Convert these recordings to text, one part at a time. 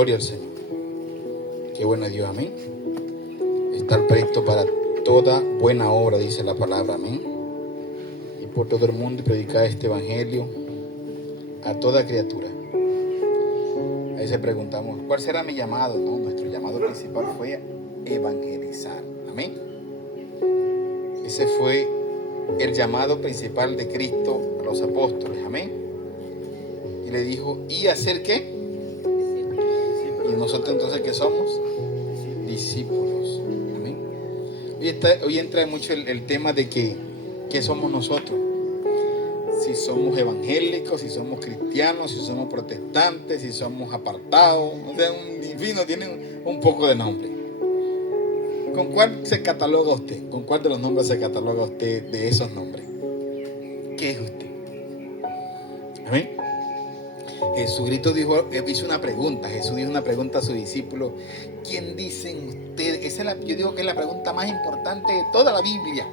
Gloria al Señor. Qué bueno Dios, amén. Estar presto para toda buena obra, dice la palabra, amén. Y por todo el mundo y predicar este evangelio a toda criatura. A veces preguntamos, ¿cuál será mi llamado? No, nuestro llamado principal fue evangelizar, amén. Ese fue el llamado principal de Cristo a los apóstoles, amén. Y le dijo, ¿y hacer qué? Y nosotros entonces, ¿qué somos? Discípulos, amén. Hoy entra mucho el tema de ¿qué somos nosotros? Si somos evangélicos, si somos cristianos, si somos protestantes, si somos apartados, o sea, tienen un poco de nombre. ¿Con cuál se cataloga usted? ¿Con cuál de los nombres se cataloga usted de esos nombres? ¿Qué es usted? Amén. Jesucristo hizo una pregunta. Jesús dijo una pregunta a sus discípulos. ¿Quién dicen ustedes? Yo digo que es la pregunta más importante de toda la Biblia.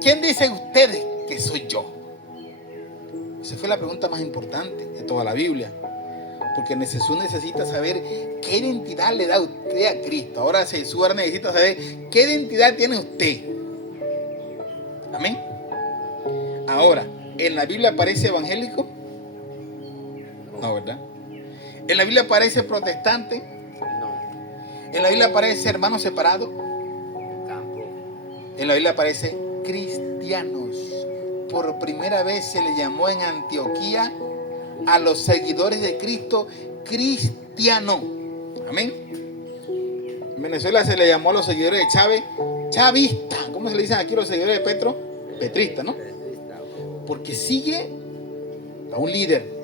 ¿Quién dicen ustedes que soy yo? Esa fue la pregunta más importante de toda la Biblia. Porque Jesús necesita saber qué identidad le da usted a Cristo. Ahora Jesús necesita saber qué identidad tiene usted. Amén. Ahora, ¿en la Biblia aparece evangélico? No, ¿verdad? ¿En la Biblia aparece protestante? No. ¿En la Biblia aparece hermano separado? Campo. En la Biblia aparece cristianos. Por primera vez se le llamó en Antioquía a los seguidores de Cristo cristiano. Amén. En Venezuela se le llamó a los seguidores de Chávez chavista. ¿Cómo se le dicen aquí los seguidores de Petro? Petrista, ¿no? Porque sigue a un líder.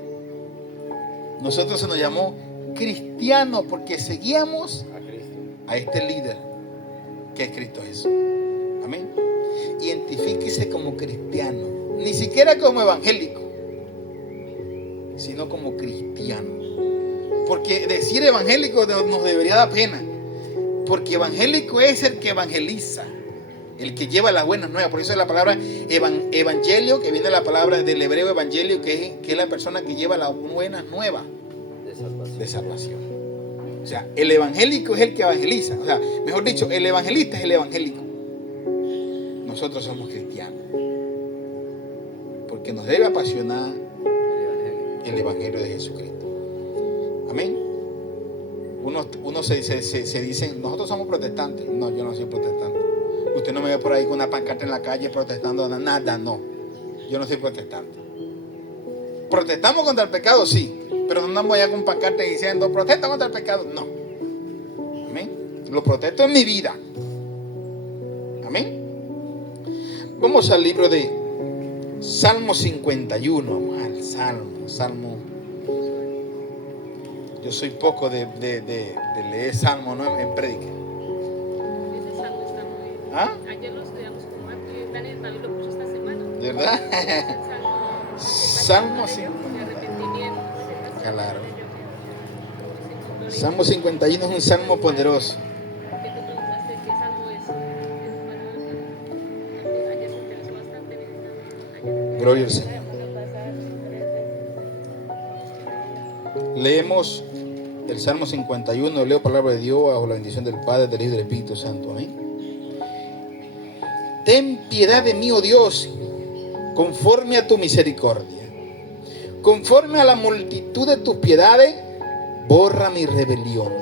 Nosotros se nos llamó cristiano porque seguíamos a este líder que es Cristo Jesús. Amén. Identifíquese como cristiano, ni siquiera como evangélico, sino como cristiano. Porque decir evangélico nos debería dar pena, porque evangélico es el que evangeliza, el que lleva las buenas nuevas. Por eso es la palabra evangelio, que viene de la palabra del hebreo evangelio, que es la persona que lleva las buenas nuevas de salvación. O sea, el evangélico es el que evangeliza. O sea, mejor dicho, el evangelista es el evangélico. Nosotros somos cristianos porque nos debe apasionar el evangelio de Jesucristo. Amén. Uno se dicen, nosotros somos protestantes. No, yo no soy protestante. Usted no me ve por ahí con una pancarta en la calle protestando nada, no. Yo no soy protestante. Protestamos contra el pecado, sí, pero no andamos allá con pancarta diciendo protesta contra el pecado, no. Amén. Lo protesto en mi vida. Amén. Vamos al libro de Salmo 51. Vamos al Salmo. Yo soy poco de leer Salmo, ¿no? En prédica. Ese Salmo está muy... ¿Ah? Ayer lo estudiamos con Marco y Daniel también lo puso esta semana. ¿De verdad? Salmo 51. Claro. Salmo 51 es un salmo poderoso. ¿Qué te preguntaste? ¿Qué salmo es? Ayer se interesó bastante. Gloria al Señor. Leemos el Salmo 51. Leo palabra de Dios bajo la bendición del Padre, del Hijo y del Espíritu Santo. Amén. Ten piedad de mí, oh Dios, conforme a tu misericordia. Conforme a la multitud de tus piedades, borra mi rebelión.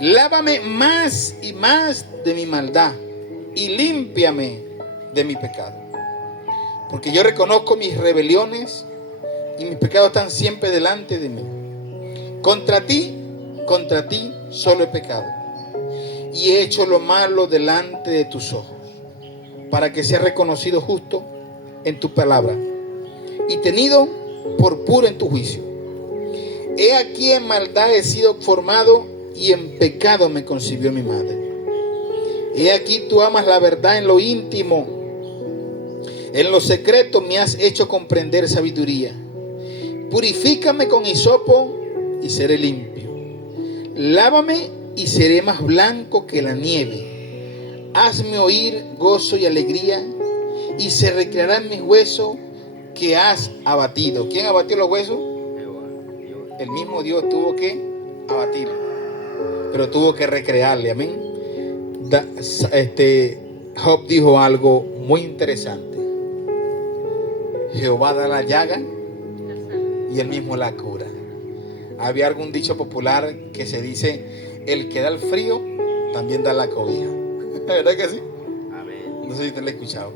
Lávame más y más de mi maldad y límpiame de mi pecado. Porque yo reconozco mis rebeliones y mis pecados están siempre delante de mí. Contra ti solo he pecado y he hecho lo malo delante de tus ojos, para que sea reconocido justo en tu palabra y tenido por puro en tu juicio. He aquí en maldad he sido formado y en pecado me concibió mi madre. He aquí tú amas la verdad en lo íntimo, en lo secreto me has hecho comprender sabiduría. Purifícame con hisopo y seré limpio. Lávame y seré más blanco que la nieve. Hazme oír gozo y alegría y se recrearán mis huesos que has abatido. ¿Quién abatió los huesos? el mismo Dios tuvo que abatirlo, pero tuvo que recrearle. Amén. Job dijo algo muy interesante: Jehová da la llaga y él mismo la cura. Había algún dicho popular que se dice: el que da el frío también da la cobija. ¿Verdad que sí? Amén. No sé si usted lo ha escuchado.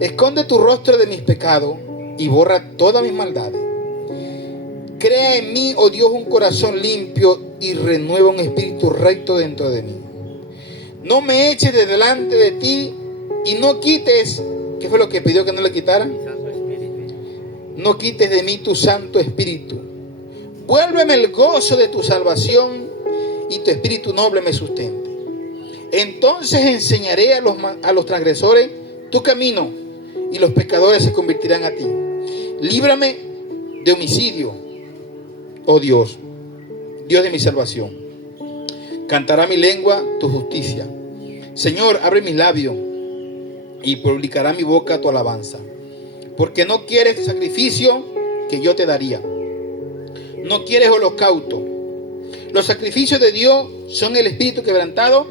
Esconde tu rostro de mis pecados y borra todas mis maldades. Crea en mí, oh Dios, un corazón limpio y renueva un espíritu recto dentro de mí. No me eches de delante de ti y no quites, ¿qué fue lo que pidió que no le quitara? No quites de mí tu Santo Espíritu. Vuélveme el gozo de tu salvación y tu espíritu noble me sustente. Entonces enseñaré a los transgresores tu camino y los pecadores se convertirán a ti. Líbrame de homicidio, oh Dios, Dios de mi salvación. Cantará mi lengua tu justicia. Señor, abre mis labios y publicará mi boca tu alabanza. Porque no quieres sacrificio que yo te daría. No quieres holocausto. Los sacrificios de Dios son el espíritu quebrantado,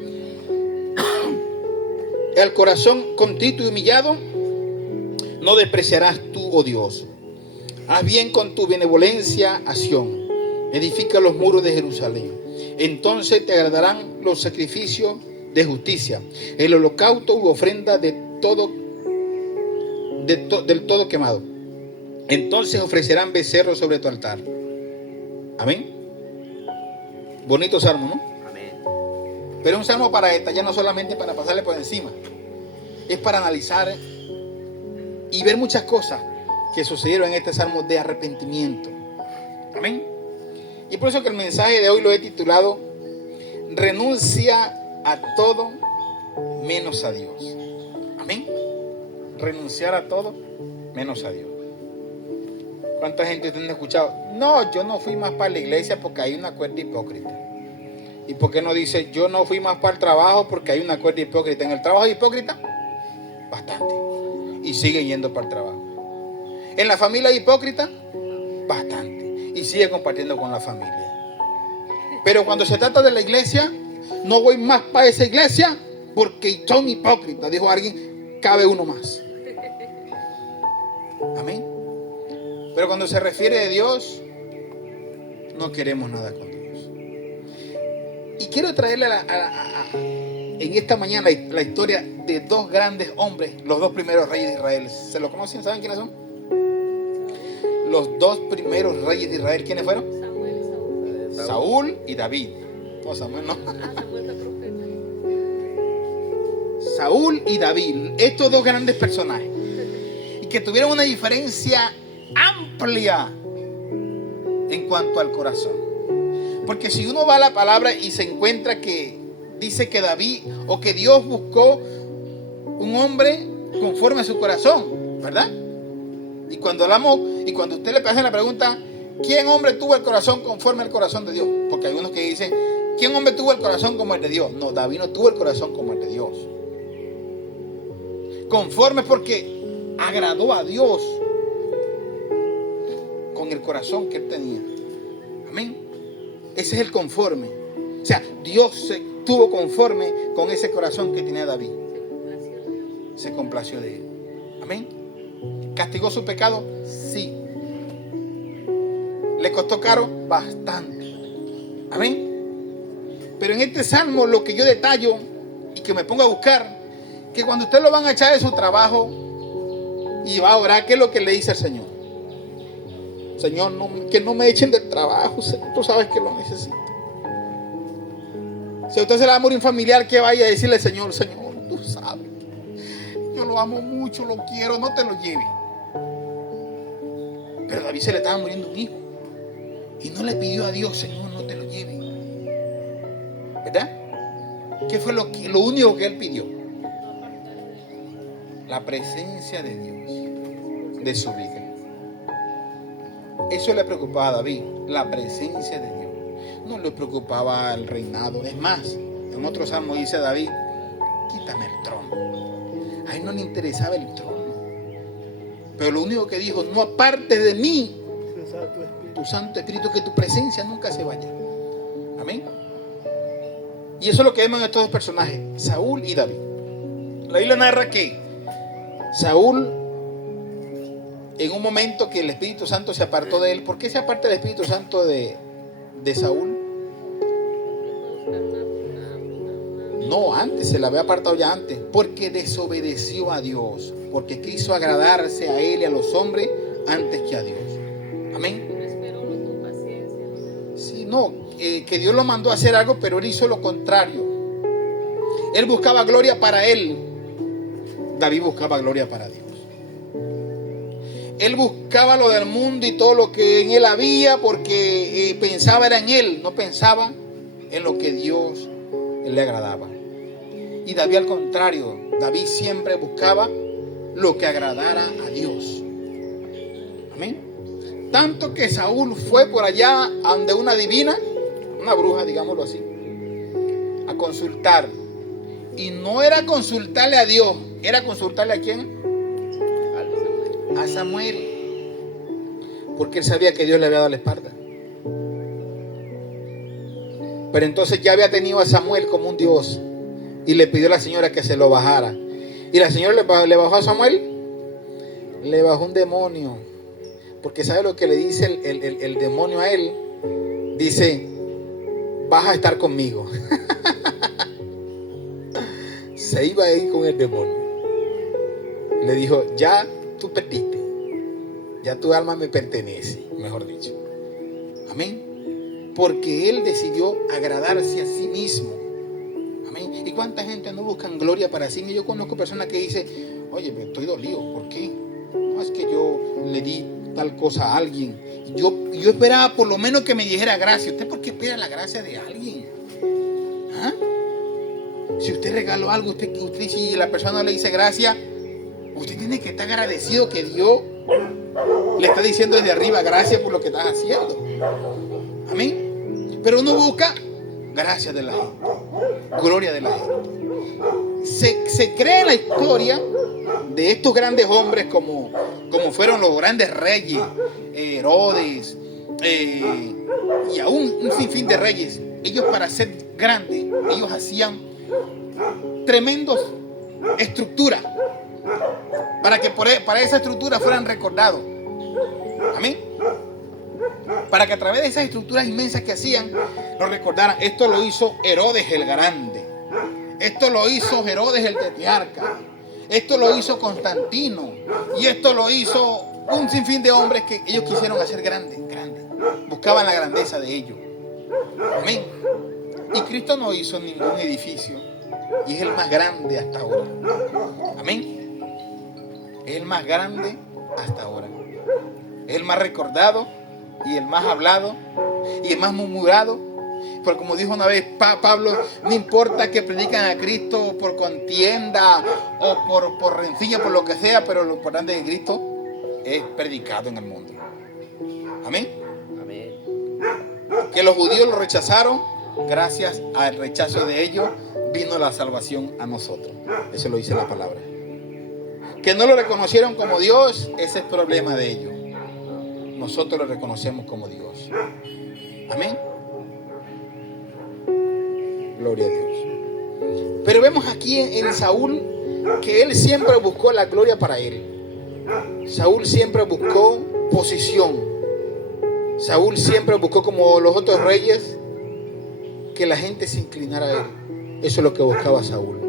el corazón contrito y humillado. No despreciarás tú, oh Dios. Haz bien con tu benevolencia a Sión. Edifica los muros de Jerusalén. Entonces te agradarán los sacrificios de justicia, el holocausto u ofrenda del todo quemado. Entonces ofrecerán becerros sobre tu altar. Amén. Bonito salmo, ¿no? Amén. Pero es un salmo para detallar, no solamente para pasarle por encima. Es para analizar y ver muchas cosas que sucedieron en este salmo de arrepentimiento. Amén. Y por eso que el mensaje de hoy lo he titulado: renuncia a todo menos a Dios. Amén. Renunciar a todo menos a Dios. ¿Cuánta gente ustedes han escuchado? No, yo no fui más para la iglesia porque hay una cuerda hipócrita. ¿Y por qué no dice yo no fui más para el trabajo porque hay una cuerda hipócrita? ¿En el trabajo hay hipócrita? Bastante. Y sigue yendo para el trabajo. ¿En la familia hay hipócrita? Bastante. Y sigue compartiendo con la familia. Pero cuando se trata de la iglesia, no voy más para esa iglesia porque son hipócritas. Dijo alguien, cabe uno más. Amén. Pero cuando se refiere a Dios, no queremos nada con Dios. Y quiero traerle en esta mañana la historia de dos grandes hombres, los dos primeros reyes de Israel. ¿Se lo conocen? ¿Saben quiénes son? Los dos primeros reyes de Israel, ¿quiénes fueron? Saúl y David. No, Samuel no. Saúl y David, estos dos grandes personajes, y que tuvieron una diferencia amplia en cuanto al corazón. Porque si uno va a la palabra y se encuentra que dice que David o que Dios buscó un hombre conforme a su corazón, ¿verdad? Y cuando hablamos, y cuando usted le hace la pregunta, ¿quién hombre tuvo el corazón conforme al corazón de Dios? Porque hay unos que dicen, ¿quién hombre tuvo el corazón como el de Dios? No, David no tuvo el corazón como el de Dios. Conforme porque agradó a Dios con el corazón que él tenía. Amén. Ese es el conforme. O sea, Dios se tuvo conforme con ese corazón que tenía David. Se complació de él. Amén. ¿Castigó su pecado? Sí. ¿Le costó caro? Bastante. Amén. Pero en este salmo lo que yo detallo y que me pongo a buscar, que cuando usted lo van a echar de su trabajo y va a orar, ¿qué es lo que le dice al Señor? Señor, que no me echen del trabajo, Señor, tú sabes que lo necesito. Si a usted se le va a morir un familiar, que vaya a decirle, Señor, tú sabes, yo lo amo mucho, lo quiero, no te lo lleve. Pero a David se le estaba muriendo un hijo y no le pidió a Dios, Señor, no te lo lleve. ¿Verdad? ¿Qué fue lo único que él pidió? La presencia de Dios, de su vida. Eso le preocupaba a David, la presencia de Dios. No le preocupaba el reinado. Es más, en otro salmo dice David, quítame el trono. A él no le interesaba el trono. Pero lo único que dijo, no apartes de mí tu Santo Espíritu, que tu presencia nunca se vaya. Amén. Y eso es lo que vemos en estos dos personajes, Saúl y David. La Biblia narra que Saúl, en un momento que el Espíritu Santo se apartó de él. ¿Por qué se aparta el Espíritu Santo de Saúl? No, antes se la había apartado ya antes. Porque desobedeció a Dios. Porque quiso agradarse a él y a los hombres antes que a Dios. Amén. Sí, no, que Dios lo mandó a hacer algo, pero él hizo lo contrario. Él buscaba gloria para él. David buscaba gloria para Dios. Él buscaba lo del mundo y todo lo que en él había, porque pensaba era en él, no pensaba en lo que Dios le agradaba. Y David al contrario, David siempre buscaba lo que agradara a Dios. Amén. Tanto que Saúl fue por allá donde una divina, una bruja, digámoslo así, a consultar. Y no era consultarle a Dios, era consultarle a quién. A Samuel, porque él sabía que Dios le había dado la espalda. Pero entonces ya había tenido a Samuel como un Dios y le pidió a la señora que se lo bajara. Y la señora le bajó a Samuel, le bajó un demonio. Porque ¿sabe lo que le dice el demonio a él? Dice: vas a estar conmigo. Se iba a ir con el demonio. Le dijo: ya tú perdiste, ya tu alma me pertenece, mejor dicho. Amén. Porque él decidió agradarse a sí mismo. Amén. ¿Y cuánta gente no buscan gloria para sí? Y yo conozco personas que dicen: oye, me estoy dolido, ¿por qué? No, es que yo le di tal cosa a alguien. Yo esperaba por lo menos que me dijera gracias. ¿Usted por qué espera la gracia de alguien? ¿Ah? Si usted regaló algo, usted si la persona le dice gracias, usted tiene que estar agradecido que Dios le está diciendo desde arriba: gracias por lo que estás haciendo. Amén. Pero uno busca gracias de la gente, gloria de la gente. Se cree en la historia de estos grandes hombres como fueron los grandes reyes, Herodes, y aún un sinfín de reyes. Ellos, para ser grandes, ellos hacían tremendos estructuras para que para esa estructura fueran recordados. Amén. Para que a través de esas estructuras inmensas que hacían, lo recordaran. Esto lo hizo Herodes el Grande. Esto lo hizo Herodes el Tetrarca. Esto lo hizo Constantino. Y esto lo hizo un sinfín de hombres que ellos quisieron hacer grandes. Buscaban la grandeza de ellos. Amén. Y Cristo no hizo ningún edificio. Y es el más grande hasta ahora. Amén. Es el más grande hasta ahora. Es el más recordado y el más hablado y el más murmurado. Pero como dijo una vez Pablo, no importa que predican a Cristo por contienda o por rencilla, por lo que sea, pero lo importante es que Cristo es predicado en el mundo. Amén. Amén. Que los judíos lo rechazaron, gracias al rechazo de ellos vino la salvación a nosotros. Eso lo dice la palabra. Que no lo reconocieron como Dios, ese es problema de ellos. Nosotros lo reconocemos como Dios. Amén. Gloria a Dios. Pero vemos aquí en Saúl que él siempre buscó la gloria para él. Saúl siempre buscó posición. Saúl siempre buscó, como los otros reyes, que la gente se inclinara a él. Eso es lo que buscaba Saúl.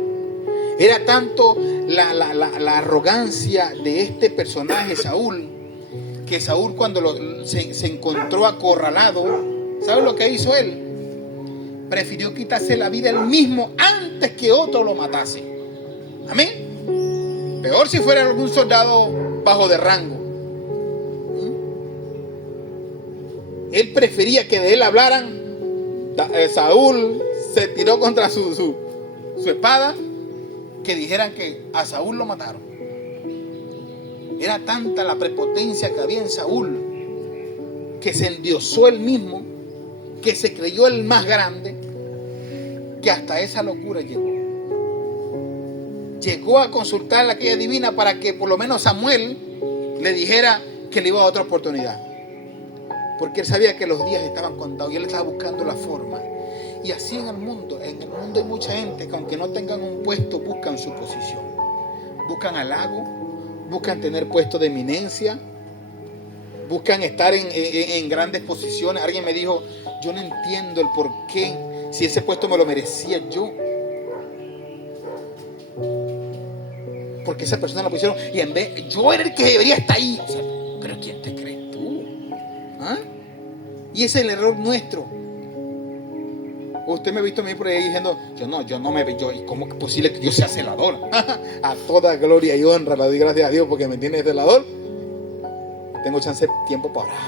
Era tanto la arrogancia de este personaje Saúl, que Saúl, cuando se encontró acorralado, ¿sabe lo que hizo él? Prefirió quitarse la vida él mismo antes que otro lo matase. Amén. Peor si fuera algún soldado bajo de rango. Él prefería que de él hablaran. Saúl se tiró contra su espada, que dijeran que a Saúl lo mataron. Era tanta la prepotencia que había en Saúl, que se endiosó él mismo, que se creyó el más grande, que hasta esa locura llegó. Llegó a consultar a aquella divina para que por lo menos Samuel le dijera que le iba a dar otra oportunidad. porque él sabía que los días estaban contados y él estaba buscando la forma. Y así en el mundo hay mucha gente que aunque no tengan un puesto, buscan su posición. Buscan halago, buscan tener puestos de eminencia, buscan estar en grandes posiciones. Alguien me dijo, yo no entiendo el por qué, si ese puesto me lo merecía yo. Porque esa persona la pusieron y en vez, yo era el que debería estar ahí. O sea, pero ¿quién te crees tú? ¿Ah? Y ese es el error nuestro. Usted me ha visto a mí por ahí diciendo, ¿cómo es posible que yo sea celador? A toda gloria y honra le doy gracias a Dios porque me tiene celador. Tengo chance de tiempo para orar.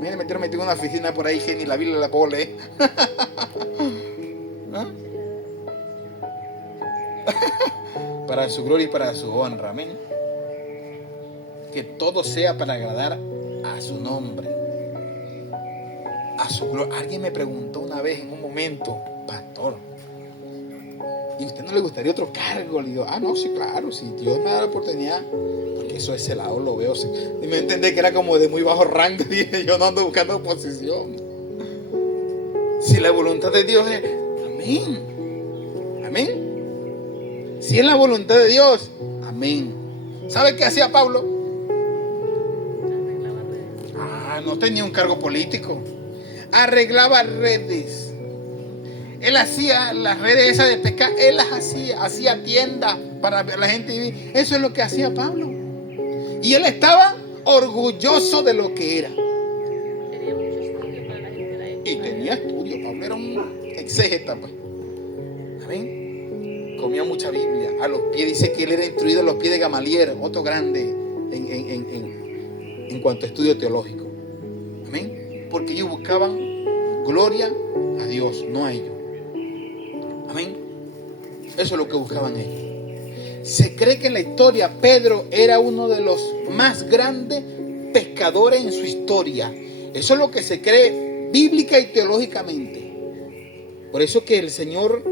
Mira, me tengo en una oficina por ahí que ni la Biblia la puedo leer. ¿Ah? Para su gloria y para su honra, amén. Que todo sea para agradar a su nombre, a su gloria. Alguien me preguntó una vez en un momento, pastor, ¿y a usted no le gustaría otro cargo? Le digo, no, sí, claro, si Dios me da la oportunidad, porque eso ese lado lo veo. Y me entendí que era como de muy bajo rango. Dije, yo no ando buscando posición. Si la voluntad de Dios es, amén, amén. Si es la voluntad de Dios, amén. ¿Sabe qué hacía Pablo? No tenía un cargo político. Arreglaba redes. Él hacía las redes esas de pescar. Él las hacía tiendas para la gente vivir. Eso es lo que hacía Pablo. Y él estaba orgulloso de lo que era. Tenía mucho estudio para la gente de la época. Y tenía estudio. Pablo era un exégeta, pues. Amén. Comía mucha Biblia. A los pies, dice que él era instruido a los pies de Gamaliel, otro grande en cuanto a estudio teológico. Amén. Porque ellos buscaban gloria a Dios, no a ellos. Amén. Eso es lo que buscaban ellos. Se cree que en la historia Pedro era uno de los más grandes pescadores en su historia. Eso es lo que se cree bíblica y teológicamente. Por eso que el Señor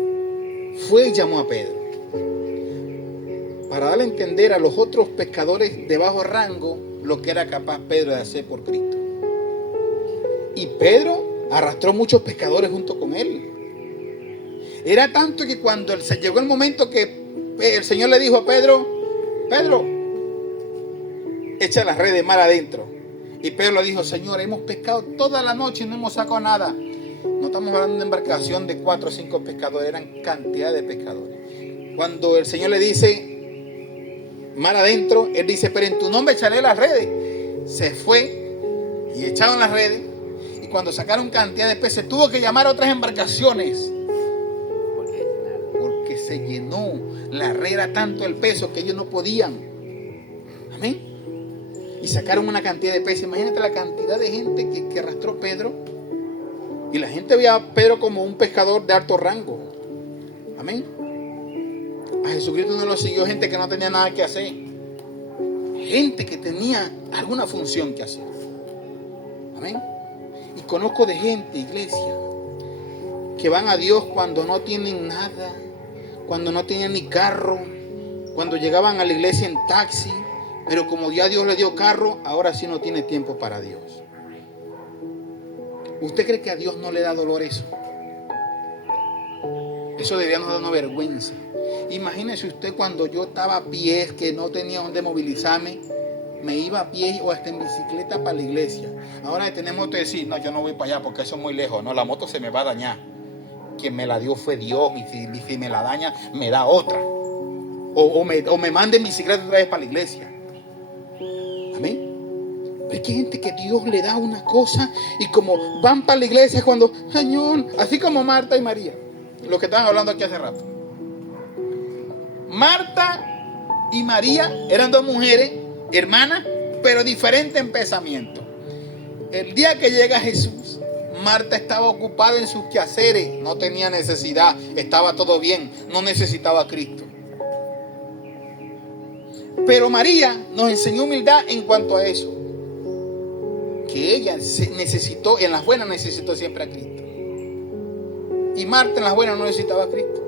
fue y llamó a Pedro para darle a entender a los otros pescadores de bajo rango lo que era capaz Pedro de hacer por Cristo. Y Pedro arrastró muchos pescadores junto con él. Era tanto que cuando llegó el momento que el Señor le dijo a Pedro, Pedro, echa las redes mar adentro. Y Pedro le dijo, Señor, hemos pescado toda la noche y no hemos sacado nada. No estamos hablando de una embarcación de 4 o 5 pescadores, eran cantidad de pescadores. Cuando el Señor le dice mar adentro, él dice, pero en tu nombre echaré las redes. Se fue y echaron las redes. Y cuando sacaron cantidad de peces, tuvo que llamar a otras embarcaciones. Porque se llenó. La red era tanto el peso que ellos no podían. Amén. Y sacaron una cantidad de peces. Imagínate la cantidad de gente que arrastró Pedro. Y la gente veía a Pedro como un pescador de alto rango. Amén. A Jesucristo no lo siguió gente que no tenía nada que hacer. Gente que tenía alguna función que hacer. Amén. Y conozco de gente, iglesia, que van a Dios cuando no tienen nada, cuando no tienen ni carro, cuando llegaban a la iglesia en taxi, pero como ya Dios le dio carro, ahora sí no tiene tiempo para Dios. ¿Usted cree que a Dios no le da dolor eso? Eso debería nos darnos vergüenza. Imagínese usted cuando yo estaba a pie, que no tenía donde movilizarme, me iba a pie o hasta en bicicleta para la iglesia. Ahora tenemos que decir, no, yo no voy para allá porque eso es muy lejos. No, la moto se me va a dañar. Quien me la dio fue Dios. Y si me la daña, me da otra. O me mande en bicicleta otra vez para la iglesia. Amén. Pero es que hay gente que Dios le da una cosa y como van para la iglesia cuando, Señor, así como Marta y María, lo que estaban hablando aquí hace rato. Marta y María eran dos mujeres, hermanas, pero diferentes en pensamiento. El día que llega Jesús, Marta estaba ocupada en sus quehaceres, no tenía necesidad, estaba todo bien, no necesitaba a Cristo. Pero María nos enseñó humildad en cuanto a eso. Que ella necesitó, en las buenas necesitó siempre a Cristo. Y Marta en las buenas no necesitaba a Cristo.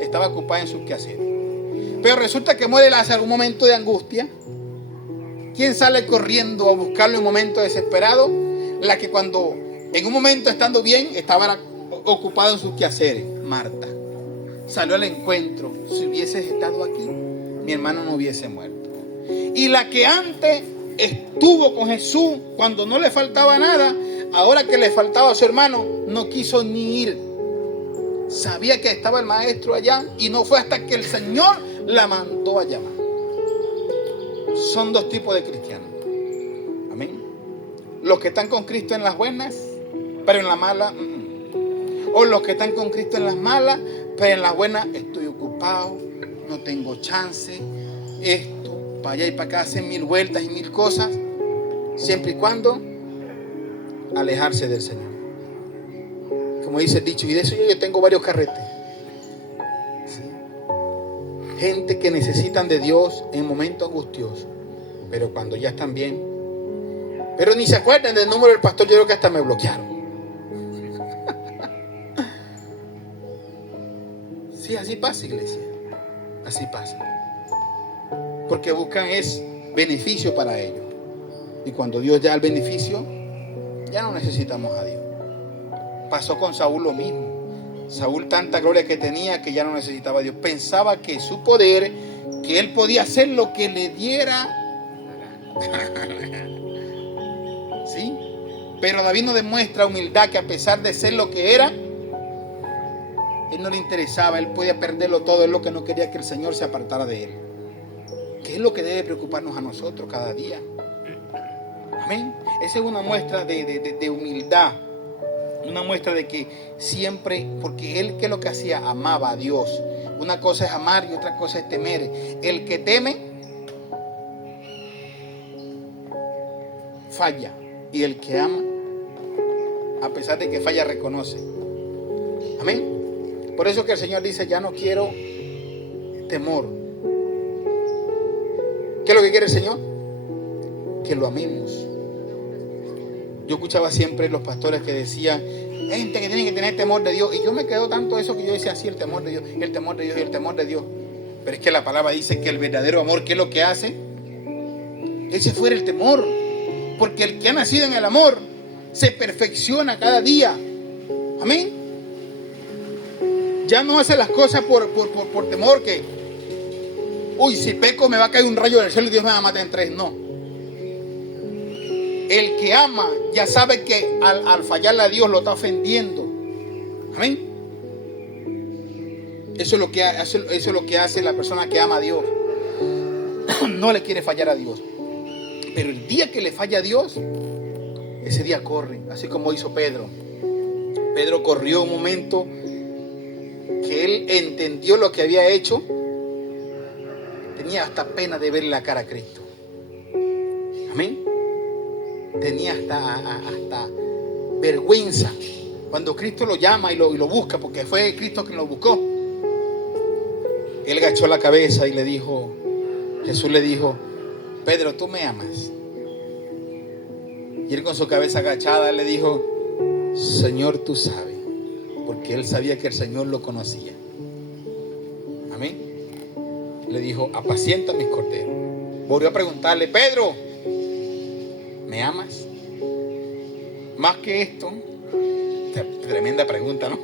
Estaba ocupada en sus quehaceres. Pero resulta que muere Lázaro en un momento de angustia. ¿Quién sale corriendo a buscarlo en un momento desesperado? La que cuando en un momento estando bien estaba ocupada en sus quehaceres. Marta salió al encuentro. Si hubieses estado aquí, mi hermano no hubiese muerto. Y la que antes estuvo con Jesús cuando no le faltaba nada, ahora que le faltaba a su hermano, no quiso ni ir. Sabía que estaba el maestro allá y no fue hasta que el Señor la mandó a llamar. Son dos tipos de cristianos. Amén. Los que están con Cristo en las buenas, pero en las malas. O los que están con Cristo en las malas, pero en las buenas estoy ocupado, no tengo chance. Esto, para allá y para acá, hacen 1000 vueltas y 1000 cosas. Siempre y cuando alejarse del Señor. Como dice el dicho, y de eso yo tengo varios carretes. ¿Sí? Gente que necesitan de Dios en momentos angustiosos, pero cuando ya están bien, pero ni se acuerdan del número del pastor. Yo creo que hasta me bloquearon. Sí, así pasa, iglesia. Así pasa. Porque buscan es beneficio para ellos. Y cuando Dios da el beneficio, ya no necesitamos a Dios. Pasó con Saúl lo mismo. Saúl tanta gloria que tenía que ya no necesitaba a Dios. Pensaba que su poder, que él podía hacer lo que le diera. ¿Sí? Pero David nos demuestra humildad, que a pesar de ser lo que era, él no le interesaba, él podía perderlo todo. Él lo que no quería que el Señor se apartara de él. ¿Qué es lo que debe preocuparnos a nosotros cada día? Amén. Esa es una muestra de humildad. Una muestra de que siempre, porque él, ¿qué es lo que hacía? Amaba a Dios. Una cosa es amar y otra cosa es temer. El que teme falla, y el que ama, a pesar de que falla, reconoce. Amén. Por eso que el Señor dice: ya no quiero temor. ¿Qué es lo que quiere el Señor? Que lo amemos. Yo escuchaba siempre los pastores que decían: gente que tiene que tener temor de Dios. Y yo me quedo tanto eso que yo decía así: el temor de Dios, el temor de Dios y el temor de Dios. Pero es que la palabra dice que el verdadero amor, ¿qué es lo que hace? Ese fuera el temor. Porque el que ha nacido en el amor se perfecciona cada día. Amén. Ya no hace las cosas por temor que, uy, si peco me va a caer un rayo del cielo y Dios me va a matar en 3. No. El que ama ya sabe que al fallarle a Dios lo está ofendiendo. Amén. Eso es lo que hace la persona que ama a Dios. No le quiere fallar a Dios. Pero el día que le falla a Dios, ese día corre. Así como hizo Pedro. Pedro corrió un momento que él entendió lo que había hecho. Tenía hasta pena de verle la cara a Cristo. Amén. Tenía hasta vergüenza cuando Cristo lo llama y lo busca, porque fue Cristo quien lo buscó. Él agachó la cabeza y le dijo, Jesús le dijo: Pedro, ¿tú me amas? Y él con su cabeza agachada le dijo: Señor, tú sabes. Porque él sabía que el Señor lo conocía. Amén. Le dijo: apacienta mis corderos. Volvió a preguntarle: Pedro, ¿me amas? Más que esto. Tremenda pregunta, ¿no?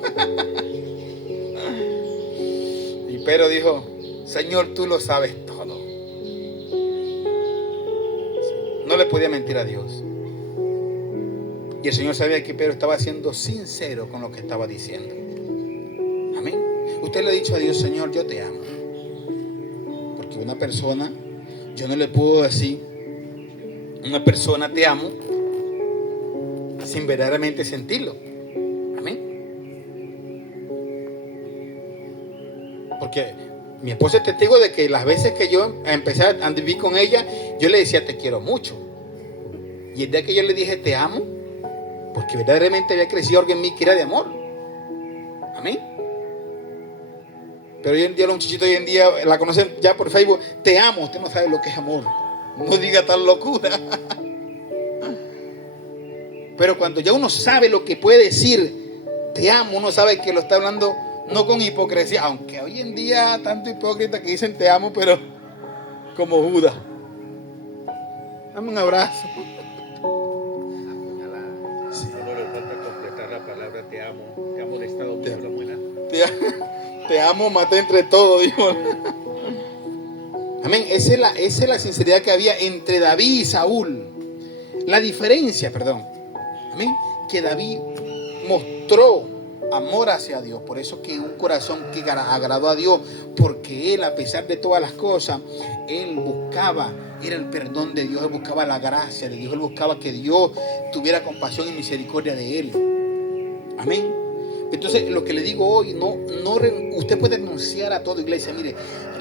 Y Pedro dijo: Señor, tú lo sabes todo. No le podía mentir a Dios. Y el Señor sabía que Pedro estaba siendo sincero con lo que estaba diciendo. Amén. Usted le ha dicho a Dios: Señor, yo te amo. Porque una persona, yo no le puedo decir una persona te amo sin verdaderamente sentirlo. Amén. Porque mi esposa es testigo de que las veces que yo empecé a vivir con ella, yo le decía: te quiero mucho. Y el día que yo le dije te amo, porque verdaderamente había crecido algo en mí que era de amor. Amén. Pero hoy en día los muchachitos hoy en día la conocen ya por Facebook: te amo. Usted no sabe lo que es amor. No diga tal locura. Pero cuando ya uno sabe lo que puede decir te amo, uno sabe que lo está hablando no con hipocresía. Aunque hoy en día tanto hipócrita que dicen te amo, pero como Judas. Dame un abrazo. te amo de esta doble muela. Te amo, maté entre todos, dijo. Amén. Esa es la sinceridad que había entre David y Saúl. La diferencia, amén, que David mostró amor hacia Dios. Por eso que un corazón que agradó a Dios, porque él, a pesar de todas las cosas, él buscaba, era el perdón de Dios, él buscaba la gracia de Dios, él buscaba que Dios tuviera compasión y misericordia de él. Amén. Entonces, lo que le digo hoy, usted puede renunciar a todo, iglesia. Mire,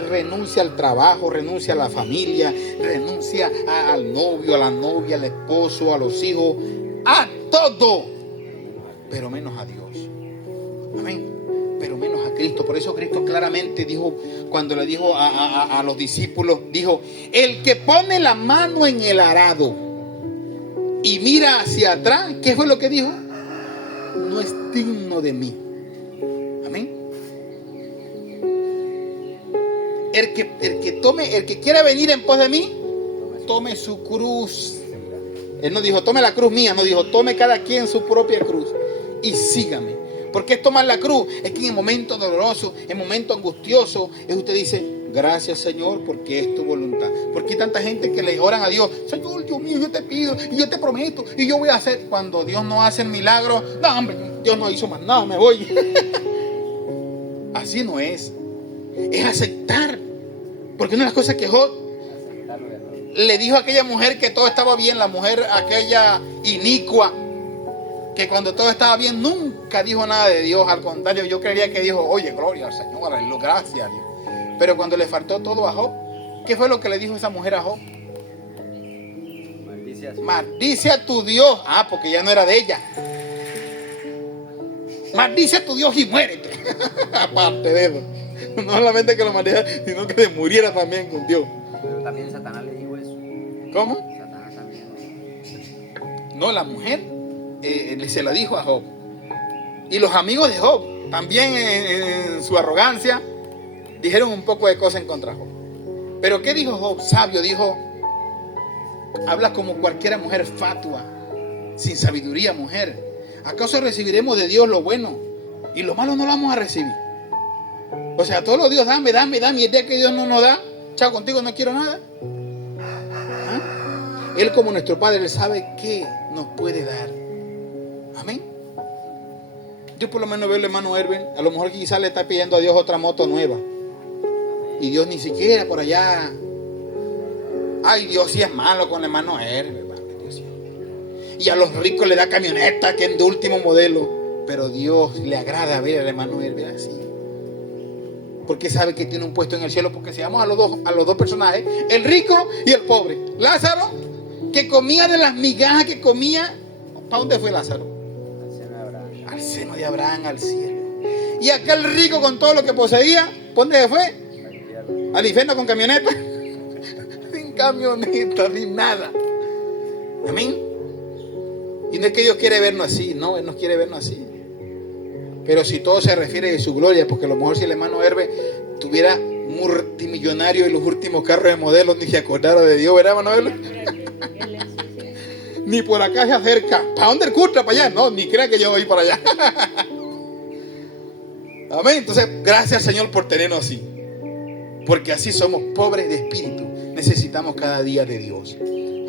renuncia al trabajo, renuncia a la familia, renuncia al novio, a la novia, al esposo, a los hijos, a todo, pero menos a Dios. Amén. Pero menos a Cristo. Por eso Cristo claramente dijo, cuando le dijo a los discípulos, dijo: el que pone la mano en el arado y mira hacia atrás, ¿qué fue lo que dijo? No es digno de mí. Amén. El que quiera venir en pos de mí, tome su cruz. Él no dijo tome la cruz mía, no dijo tome cada quien su propia cruz y sígame. Porque es tomar la cruz. Es que en el momento doloroso, en el momento angustioso, es usted dice: gracias, Señor, porque es tu voluntad. Porque hay tanta gente que le oran a Dios: Señor, Dios mío, yo te pido y yo te prometo y yo voy a hacer. Cuando Dios no hace el milagro, no, hombre, Dios no hizo más nada, me voy. Así no es. Es aceptar. Porque una de las cosas que Job le dijo a aquella mujer que todo estaba bien, la mujer aquella inicua, que cuando todo estaba bien nunca dijo nada de Dios. Al contrario, yo creía que dijo: oye, gloria al Señor, gracias a Dios. Pero cuando le faltó todo a Job, ¿qué fue lo que le dijo esa mujer a Job? Maldice a tu Dios. Ah, porque ya no era de ella. Maldice a tu Dios y muérete. Aparte de eso, no solamente que lo maldijera, sino que muriera también con Dios. Pero también Satanás le dijo eso. ¿Cómo? Satanás también. No, la mujer se la dijo a Job. Y los amigos de Job también, en su arrogancia, dijeron un poco de cosas en contra de Job. Pero ¿qué dijo Job? Sabio, dijo: habla como cualquiera mujer fatua, sin sabiduría, mujer. ¿Acaso recibiremos de Dios lo bueno y lo malo no lo vamos a recibir? O sea, todos los días dame, y el día que Dios no nos da, chao, contigo no quiero nada. ¿Ah? Él, como nuestro Padre, Él sabe qué nos puede dar. Amén. Yo por lo menos veo al hermano Erwin, a lo mejor quizás le está pidiendo a Dios otra moto nueva. Y Dios ni siquiera por allá. Ay, Dios sí es malo con el hermano Erwin. Y a los ricos le da camioneta que es de último modelo. Pero Dios le agrada ver al hermano Erwin así. Porque sabe que tiene un puesto en el cielo. Porque si vamos a los dos personajes, el rico y el pobre. Lázaro, que comía de las migajas que comía. ¿Para dónde fue Lázaro? Al seno de Abraham, al cielo. Y aquel rico con todo lo que poseía, ¿por dónde fue? Al infierno con camioneta. Sin camioneta, sin nada. Amén. Y no es que Dios quiere vernos así, no, Él nos quiere vernos así. Pero si todo se refiere a su gloria, porque a lo mejor si el hermano Herbe tuviera multimillonario y los últimos carros de modelo, ni se acordara de Dios, ¿verdad, hermano Herbe? Ni por acá se acerca. ¿Para dónde el culto? ¿Para allá? No, ni crea que yo voy para allá. Amén. Entonces, gracias, Señor, por tenernos así. Porque así somos pobres de espíritu. Necesitamos cada día de Dios.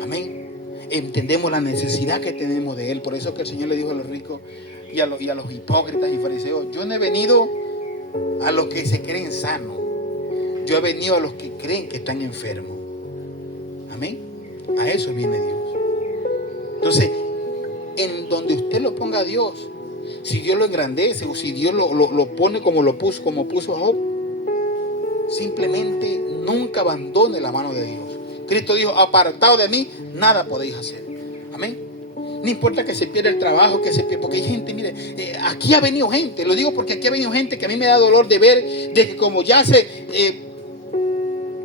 Amén. Entendemos la necesidad que tenemos de Él. Por eso que el Señor le dijo a los ricos y a los hipócritas y fariseos: yo no he venido a los que se creen sanos. Yo he venido a los que creen que están enfermos. Amén. A eso viene Dios. Entonces, en donde usted lo ponga a Dios, si Dios lo engrandece o si Dios lo pone como puso a Job, simplemente nunca abandone la mano de Dios. Cristo dijo: apartado de mí, nada podéis hacer. Amén. No importa que se pierda el trabajo, porque hay gente, mire, aquí ha venido gente, lo digo porque aquí ha venido gente que a mí me da dolor de ver, de que como ya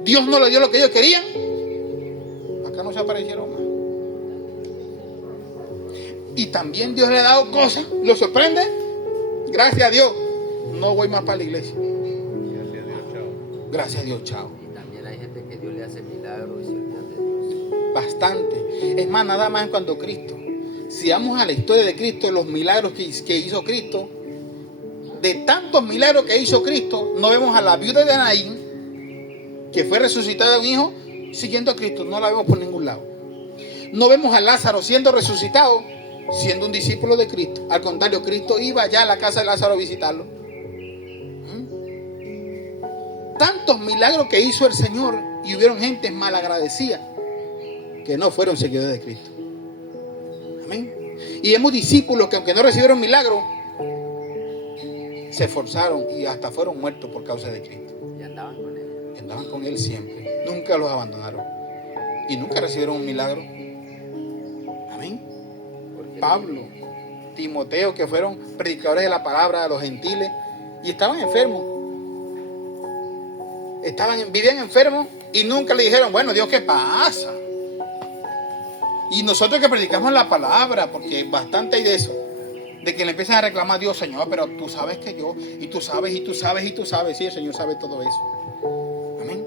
Dios no le dio lo que ellos querían, acá no se aparecieron más. Y también Dios le ha dado cosas, lo sorprende, gracias a Dios, no voy más para la iglesia. Gracias a Dios, chao. Gracias a Dios, chao. Y también hay gente que Dios le hace milagros y se olvidan de Dios. Bastante. Es más, nada más cuando Cristo si vamos a la historia de Cristo, los milagros que hizo Cristo, de tantos milagros que hizo Cristo, no vemos a la viuda de Naín, que fue resucitada de un hijo, siguiendo a Cristo. No la vemos por ningún lado. No vemos a Lázaro siendo resucitado, siendo un discípulo de Cristo. Al contrario, Cristo iba allá a la casa de Lázaro a visitarlo. Tantos milagros que hizo el Señor, y hubieron gente malagradecida que no fueron seguidores de Cristo. Amén. Y vemos discípulos que, aunque no recibieron milagros, se esforzaron y hasta fueron muertos por causa de Cristo. Y andaban con él. Andaban con Él siempre. Nunca los abandonaron. Y nunca recibieron un milagro. Amén. Pablo, Timoteo, que fueron predicadores de la palabra a los gentiles y estaban enfermos. Vivían enfermos y nunca le dijeron, bueno, Dios, ¿qué pasa? Y nosotros que predicamos la palabra, porque bastante hay de eso, de que le empiezan a reclamar a Dios, Señor, pero tú sabes que yo, y tú sabes, y tú sabes, y tú sabes. Sí, el Señor sabe todo eso. Amén.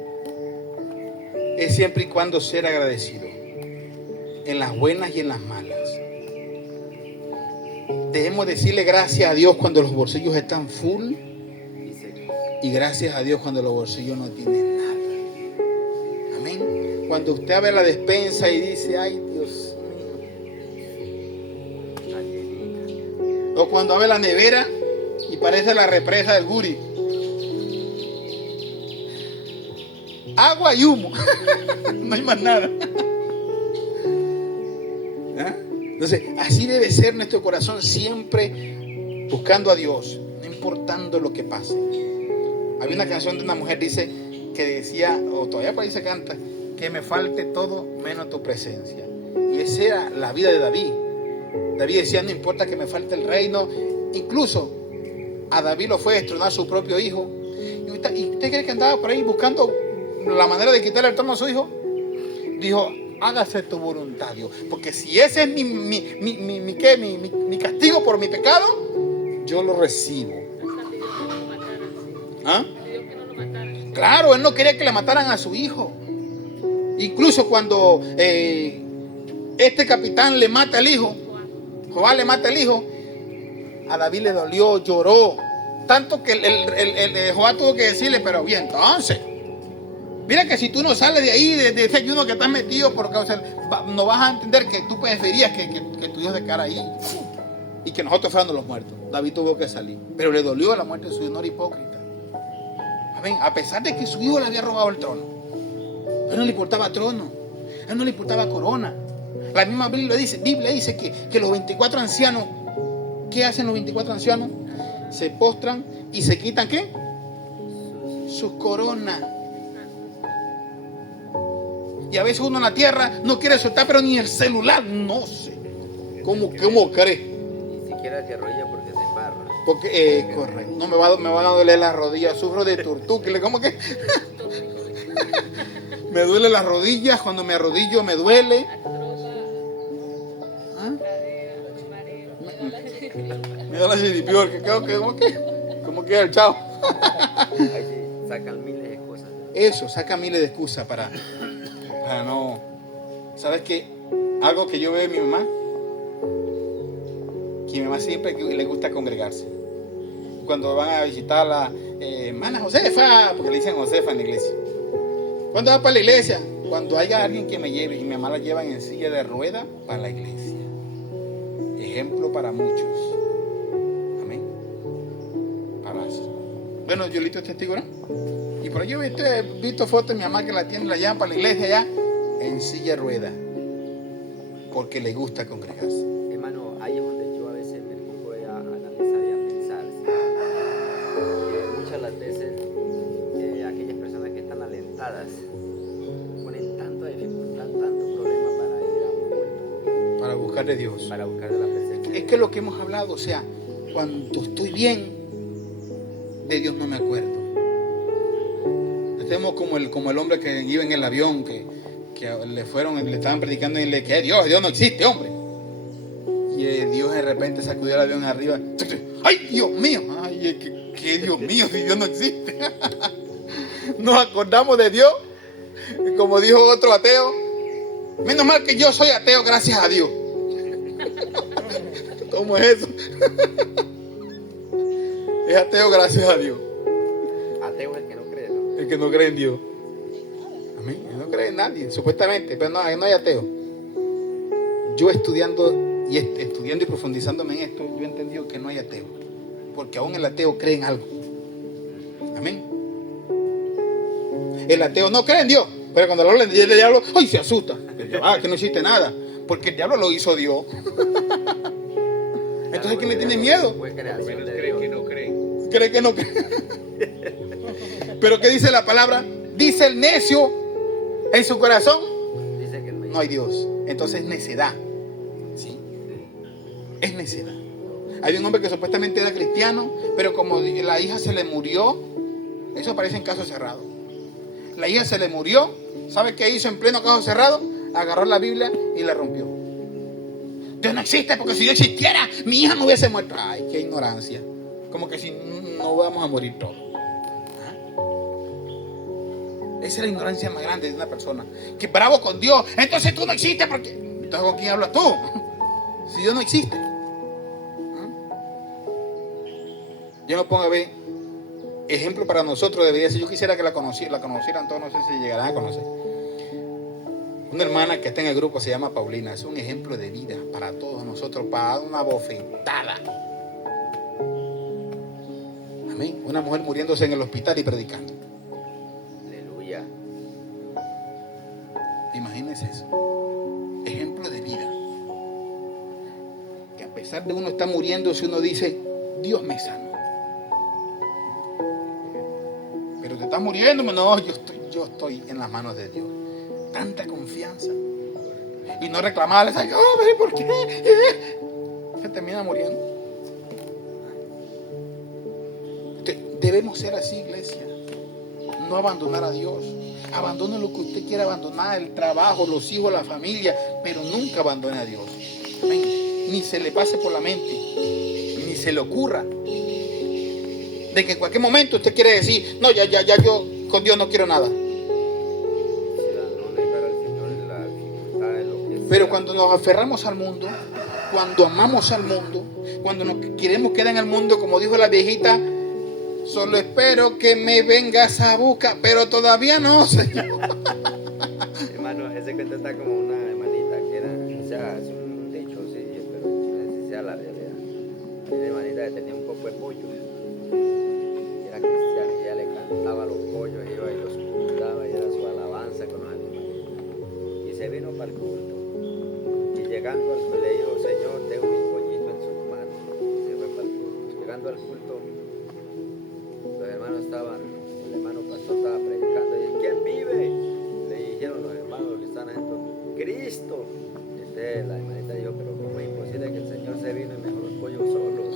Es siempre y cuando ser agradecido, en las buenas y en las malas. Debemos decirle gracias a Dios cuando los bolsillos están full, y gracias a Dios cuando los bolsillos no tienen nada. Amén. Cuando usted abre la despensa y dice, ay, Dios mío. O cuando abre la nevera y parece la represa del Guri. Agua y humo. No hay más nada. ¿Ah? Entonces, así debe ser nuestro corazón, siempre buscando a Dios, no importando lo que pase. Había una canción de una mujer, dice, que decía, o todavía por ahí se canta, que me falte todo menos tu presencia. Y esa era la vida de David. David decía, no importa que me falte el reino. Incluso a David lo fue a destronar su propio hijo. ¿Y usted cree que andaba por ahí buscando la manera de quitarle el trono a su hijo? Dijo, hágase tu voluntad, Dios. Porque si ese es mi castigo por mi pecado, yo lo recibo. ¿Ah? Claro, él no quería que le mataran a su hijo. Incluso cuando este capitán le mata al hijo, Joab le mata al hijo, a David le dolió, lloró. Tanto que el Joab tuvo que decirle, pero bien, entonces, mira que si tú no sales de ahí, de ese ayuno que estás metido, por causa, no vas a entender que tú preferirías que tu hijo se quedara ahí y que nosotros fuéramos los muertos. David tuvo que salir, pero le dolió la muerte de su hijo, no era hipócrita. Amén. A pesar de que su hijo le había robado el trono, a él no le importaba trono, a él no le importaba corona. La misma Biblia dice que los 24 ancianos, ¿qué hacen los 24 ancianos? Se postran y se quitan, ¿qué? Sus coronas. Y a veces uno en la tierra no quiere soltar, pero ni el celular, no sé. ¿Cómo cree? Ni siquiera se arrodilla porque se embarra. Porque, correcto, no me van a doler las rodillas, sufro de turtúquile, ¿cómo que? Me duele las rodillas, cuando me arrodillo me duele. ¿Ah? Me da la chiripior, que creo que, ¿cómo que el chavo? Ahí sí sacan miles de cosas. Eso, saca miles de excusas para no. ¿Sabes qué? Algo que yo veo en mi mamá, que mi mamá siempre le gusta congregarse. Cuando van a visitar a la hermana Josefa, porque le dicen Josefa en la iglesia. Cuando va para la iglesia, cuando haya alguien que me lleve, y mi mamá la llevan en silla de rueda para la iglesia. Ejemplo para muchos. Amén. Para eso. Bueno, Yolito es testigo, ¿no? Y por ahí yo he visto fotos de mi mamá que la llevan para la iglesia ya en silla de rueda, porque le gusta congregarse. Hermano, ahí es donde yo a veces me pongo a analizar y a pensar. Que muchas las veces aquellas personas que están alentadas ponen tanta dificultad, tanto problema para ir a un culto, Para buscar de Dios. para buscar de la presencia. Es que lo que hemos hablado, o sea, cuando estoy bien, de Dios no me acuerdo. Estemos como el hombre que iba en el avión, que le estaban predicando y le que Dios no existe, hombre. Y Dios de repente sacudió el avión arriba. ¡Ay, Dios mío! ¡Ay, qué Dios mío, si Dios no existe! Nos acordamos de Dios, y como dijo otro ateo, menos mal que yo soy ateo, gracias a Dios. ¿Cómo es eso? Es ateo, gracias a Dios. Ateo es el que no cree, ¿no? El que no cree en Dios. Amén. Él no cree en nadie, supuestamente, pero no hay ateo. Yo estudiando y profundizándome en esto, yo he entendido que no hay ateo. Porque aún el ateo cree en algo. Amén. El ateo no cree en Dios, pero cuando habla del diablo, ¡ay! Se asusta. Que no existe nada. Porque el diablo lo hizo Dios. Entonces, ¿quién le tiene miedo? Fue Por lo creación menos de cree Dios. que no cree. Cree que no cree. Pero ¿qué dice la palabra? Dice el necio en su corazón, Dice que no hay Dios. Entonces es necedad. ¿Sí? Es necedad. Hay un hombre que supuestamente era cristiano, pero como la hija se le murió, eso parece en caso cerrado. La hija se le murió, ¿sabe qué hizo en pleno caso cerrado? Agarró la Biblia y la rompió. Dios no existe, porque si Dios existiera, mi hija no hubiese muerto. Ay, qué ignorancia. Como que si no vamos a morir todos. ¿Ah? Esa es la ignorancia más grande de una persona. Que bravo con Dios. Entonces tú no existes, porque entonces ¿con quién hablas tú? Si Dios no existe. ¿Ah? Yo me pongo a ver. Ejemplo para nosotros debería ser. Yo quisiera que la conocieran todos. No sé si llegarán a conocer. Una hermana que está en el grupo se llama Paulina. Es un ejemplo de vida para todos nosotros, para dar una bofetada. Amén. Una mujer muriéndose en el hospital y predicando. Aleluya. Imagínense eso. Ejemplo de vida. Que a pesar de uno estar muriéndose, uno dice, Dios me sanó. Pero te estás muriendo, no, yo estoy en las manos de Dios. Tanta confianza. Y no reclamarles, ay, oh, ¿por qué? Se termina muriendo. Debemos ser así, iglesia. No abandonar a Dios. Abandone lo que usted quiera abandonar, el trabajo, los hijos, la familia, pero nunca abandone a Dios. Amén. Ni se le pase por la mente, ni se le ocurra de que en cualquier momento usted quiere decir, no, ya yo con Dios no quiero nada. Pero cuando nos aferramos al mundo, cuando amamos al mundo, cuando nos queremos quedar en el mundo, como dijo la viejita, solo espero que me vengas a buscar, pero todavía no, Señor. Hermano, ese cuento está como una hermanita que era, o sea, es un dicho, sí, pero no sé si sea la realidad. Hay una hermanita que tenía un poco de pollo, y era cristiana, y ella le cantaba a los pollos, y iba y los cuidaba, y era su alabanza con los animales. Y se vino para el culto, y llegando al culto le dijo, Señor, tengo mis pollitos en sus manos, y se fue para el culto. Llegando al culto, los hermanos estaban, el hermano pastor estaba predicando, y ¿quién vive? Le dijeron los hermanos que están adentro, Cristo. Y la hermanita dijo, pero ¿cómo es imposible que el Señor se vino y me dejó los pollos solos?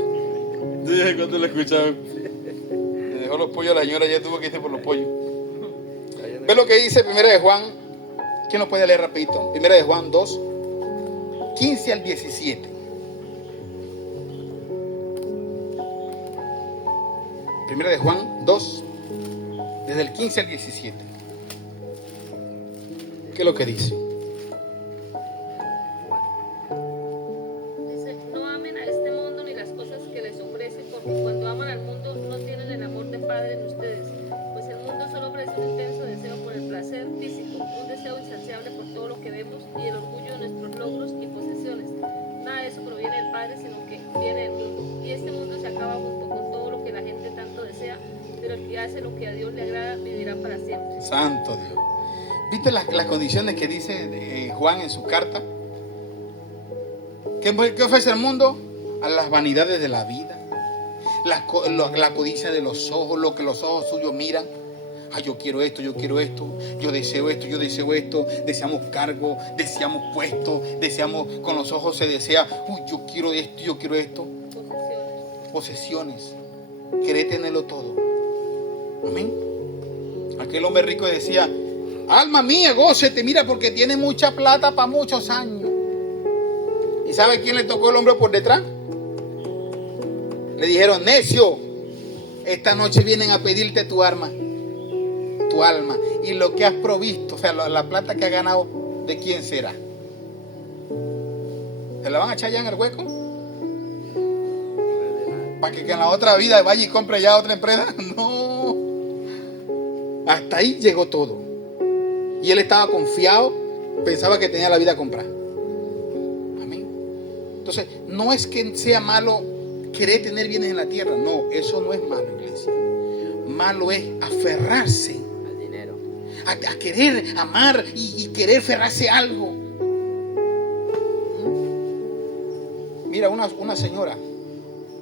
Sí, cuando lo escuchaba. Me dejó los pollos, la señora ya tuvo que irse por los pollos. Ve lo que dice 1 de Juan. ¿Quién lo puede leer rapidito? 1 de Juan 2, 15 al 17. 1 de Juan 2, desde el 15 al 17. ¿Qué es lo que dice? Dice, no amen a este mundo ni las cosas que les ofrece, porque cuando aman al mundo no tienen el amor de Padre en ustedes. Pues el mundo solo ofrece un intenso deseo por el placer físico, un deseo insaciable por todo lo que vemos y el orgullo de nuestros logros y posesiones. Nada de eso proviene del Padre, sino que viene del mundo. Y este mundo se acaba junto con todo lo que la gente tanto desea, pero el que hace lo que a Dios le agrada vivirá para siempre. Santo Dios. ¿Viste las condiciones que dice Juan en su carta? ¿Qué ofrece el mundo? A las vanidades de la vida, la codicia de los ojos, lo que los ojos suyos miran. Ay, yo quiero esto, yo deseo esto, deseamos cargo, deseamos puesto, deseamos, con los ojos se desea, uy, yo quiero esto. Posesiones. Querer tenerlo todo. Amén. Aquel hombre rico decía, alma mía, gócete, mira, porque tiene mucha plata para muchos años. ¿Y sabe quién le tocó el hombro por detrás? Le dijeron, necio, esta noche vienen a pedirte tu alma. Y lo que has provisto, o sea, la plata que has ganado, ¿de quién será? ¿Se la van a echar ya en el hueco? para que en la otra vida vaya y compre ya otra empresa. No. Hasta ahí llegó todo. Y él estaba confiado, pensaba que tenía la vida comprada. Amén. Entonces, no es que sea malo querer tener bienes en la tierra. No, eso no es malo, iglesia. Malo es aferrarse al dinero. A querer amar y querer aferrarse a algo. Mira, una señora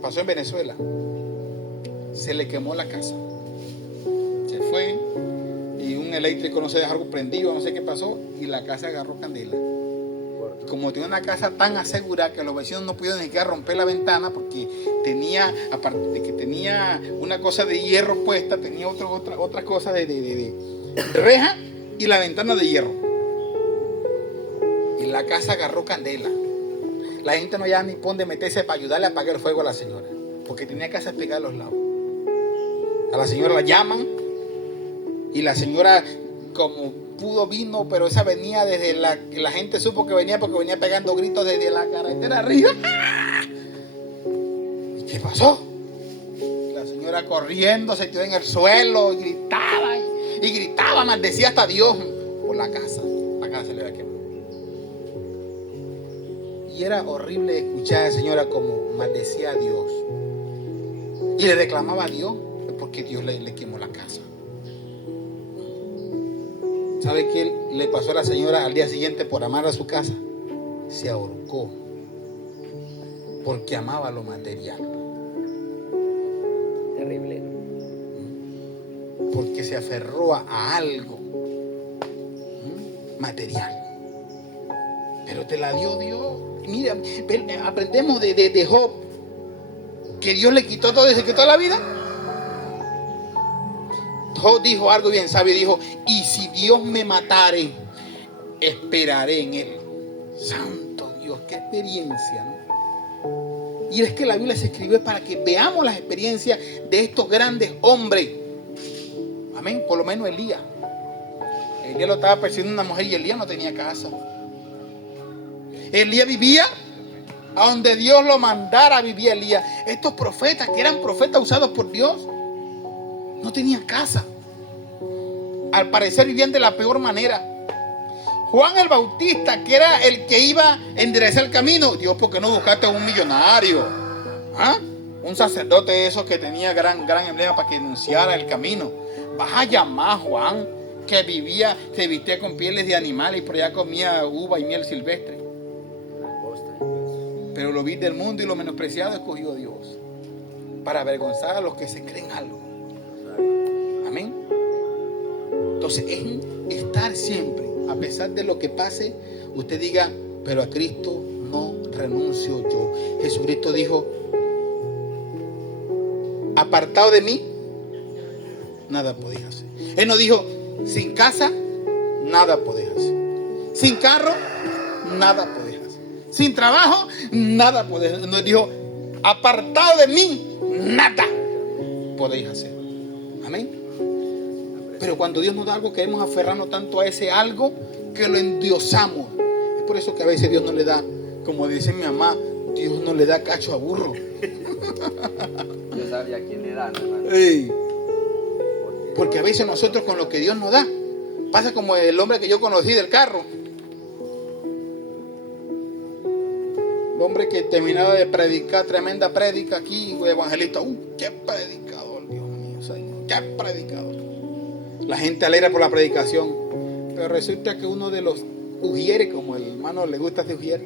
pasó en Venezuela, se le quemó la casa, se fue y un eléctrico no se dejó algo prendido, no sé qué pasó, y la casa agarró candela. Y como tenía una casa tan asegurada que los vecinos no pudieron ni siquiera romper la ventana, porque tenía, aparte de que tenía una cosa de hierro puesta, tenía otra cosa de reja y la ventana de hierro. Y la casa agarró candela. La gente no ya ni pone de meterse para ayudarle a apagar el fuego a la señora, porque tenía casas pegadas a los lados. A la señora la llaman y la señora, como pudo, vino, pero esa venía desde la gente supo que venía porque venía pegando gritos desde la carretera arriba. ¿Y qué pasó? La señora corriendo se tiró en el suelo y gritaba, maldecía hasta Dios por la casa. La casa se le había quemado. Y era horrible escuchar a la señora como maldecía a Dios. Y le reclamaba a Dios porque Dios le quemó la casa. ¿Sabe qué le pasó a la señora al día siguiente por amar a su casa? Se ahorcó. Porque amaba lo material. Terrible. Porque se aferró a algo material. Pero te la dio Dios. Mira, aprendemos de Job, que Dios le quitó todo, se quitó la vida. Job dijo algo bien sabio, dijo: y si Dios me matare, esperaré en él. Santo Dios, qué experiencia, ¿no? Y es que la Biblia se escribió para que veamos las experiencias de estos grandes hombres. Amén. Por lo menos Elías lo estaba persiguiendo una mujer y Elías no tenía casa. Elías vivía a donde Dios lo mandara, vivía Elías. Estos profetas, que eran profetas usados por Dios, no tenían casa. Al parecer vivían de la peor manera. Juan el Bautista, que era el que iba a enderezar el camino. Dios, ¿por qué no buscaste a un millonario? ¿Ah? Un sacerdote de esos que tenía gran emblema para que anunciara el camino. Vas a llamar a Juan, que vivía, se vestía con pieles de animales y por allá comía uva y miel silvestre. Pero lo vil del mundo y lo menospreciado escogió Dios para avergonzar a los que se creen algo. Amén. Entonces es estar siempre, a pesar de lo que pase, usted diga: pero a Cristo no renuncio yo. Jesucristo dijo: apartado de mí, nada podéis hacer. Él no dijo: sin casa, nada podéis hacer. Sin carro, nada podéis hacer. Sin trabajo, nada podéis hacer. Nos dijo: apartado de mí, nada podéis hacer. Amén. Pero cuando Dios nos da algo, queremos aferrarnos tanto a ese algo que lo endiosamos. Es por eso que a veces Dios no le da, como dice mi mamá, Dios no le da cacho a burro. Yo sabía quién le da, hermano. Hey. Porque a veces nosotros con lo que Dios nos da, pasa como el hombre que yo conocí del carro. El hombre que terminaba de predicar, tremenda prédica aquí, evangelista. ¡Qué predicador, Dios mío, Señor! ¡Qué predicador! La gente alegra por la predicación. Pero resulta que uno de los ujieres, como el hermano le gusta este ujier,